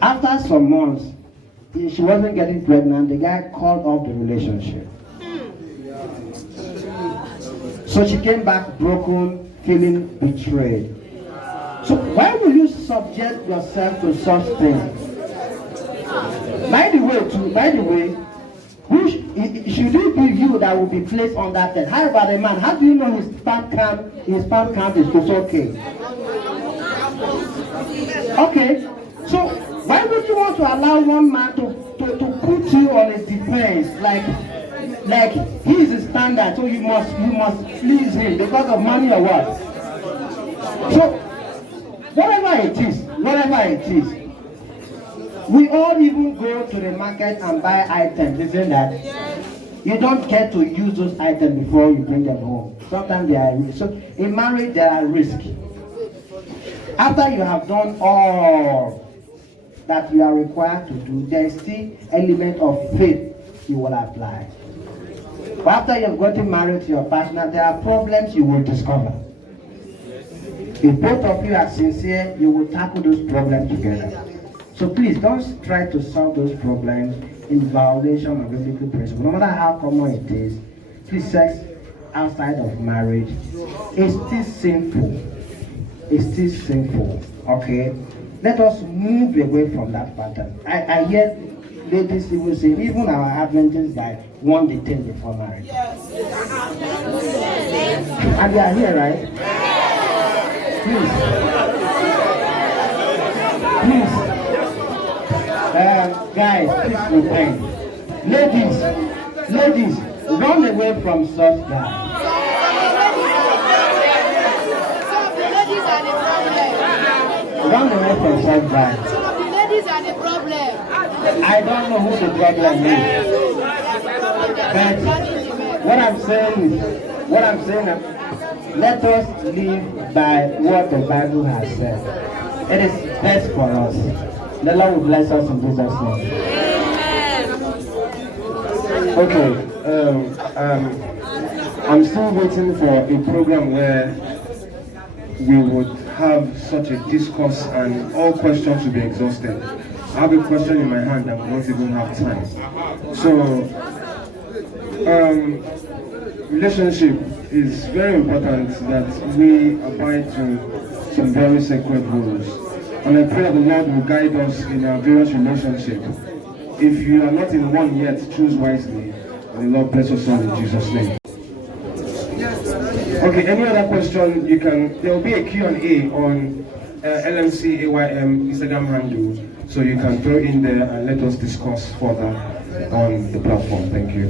After some months, she wasn't getting pregnant. The guy called off the relationship. So she came back broken, feeling betrayed. So why will you subject yourself to such things? By the way, should it be you that will be placed on that test? How about a man? How do you know his sperm count is okay? Okay, so why would you want to allow one man to put you on his defense like he is a standard, so you must please him because of money or what? So whatever it is, we all even go to the market and buy items, isn't that? You don't get to use those items before you bring them home. Sometimes they are risky. So in marriage there are risks. After you have done all that you are required to do, there is still element of faith you will apply. But after you've gotten married to your partner, there are problems you will discover. If both of you are sincere, you will tackle those problems together. So please don't try to solve those problems in violation of biblical principle. No matter how common it is, please, sex outside of marriage is still sinful. It's still sinful. Okay? Let us move away from that pattern. I hear ladies even say, even our Adventists that want the thing before marriage. Yes. And they are here, right? Please. Guys, please repent. Ladies, run away from such guys. Run away from such guys. Some of the ladies are the problem. I don't know who the problem is. But what I'm saying is, let us live by what the Bible has said. It is best for us. The Lord will bless us in Jesus' name. Okay, I'm still waiting for a program where we would have such a discourse and all questions will be exhausted. I have a question in my hand and we don't even have time. So, relationship is very important that we abide to some very sacred rules. And I pray that the Lord will guide us in our various relationships. If you are not in one yet, choose wisely. And the Lord bless us all in Jesus' name. Okay, any other question you can, there will be a Q&A on LMC AYM Instagram handle. So you can throw in there and let us discuss further on the platform. Thank you.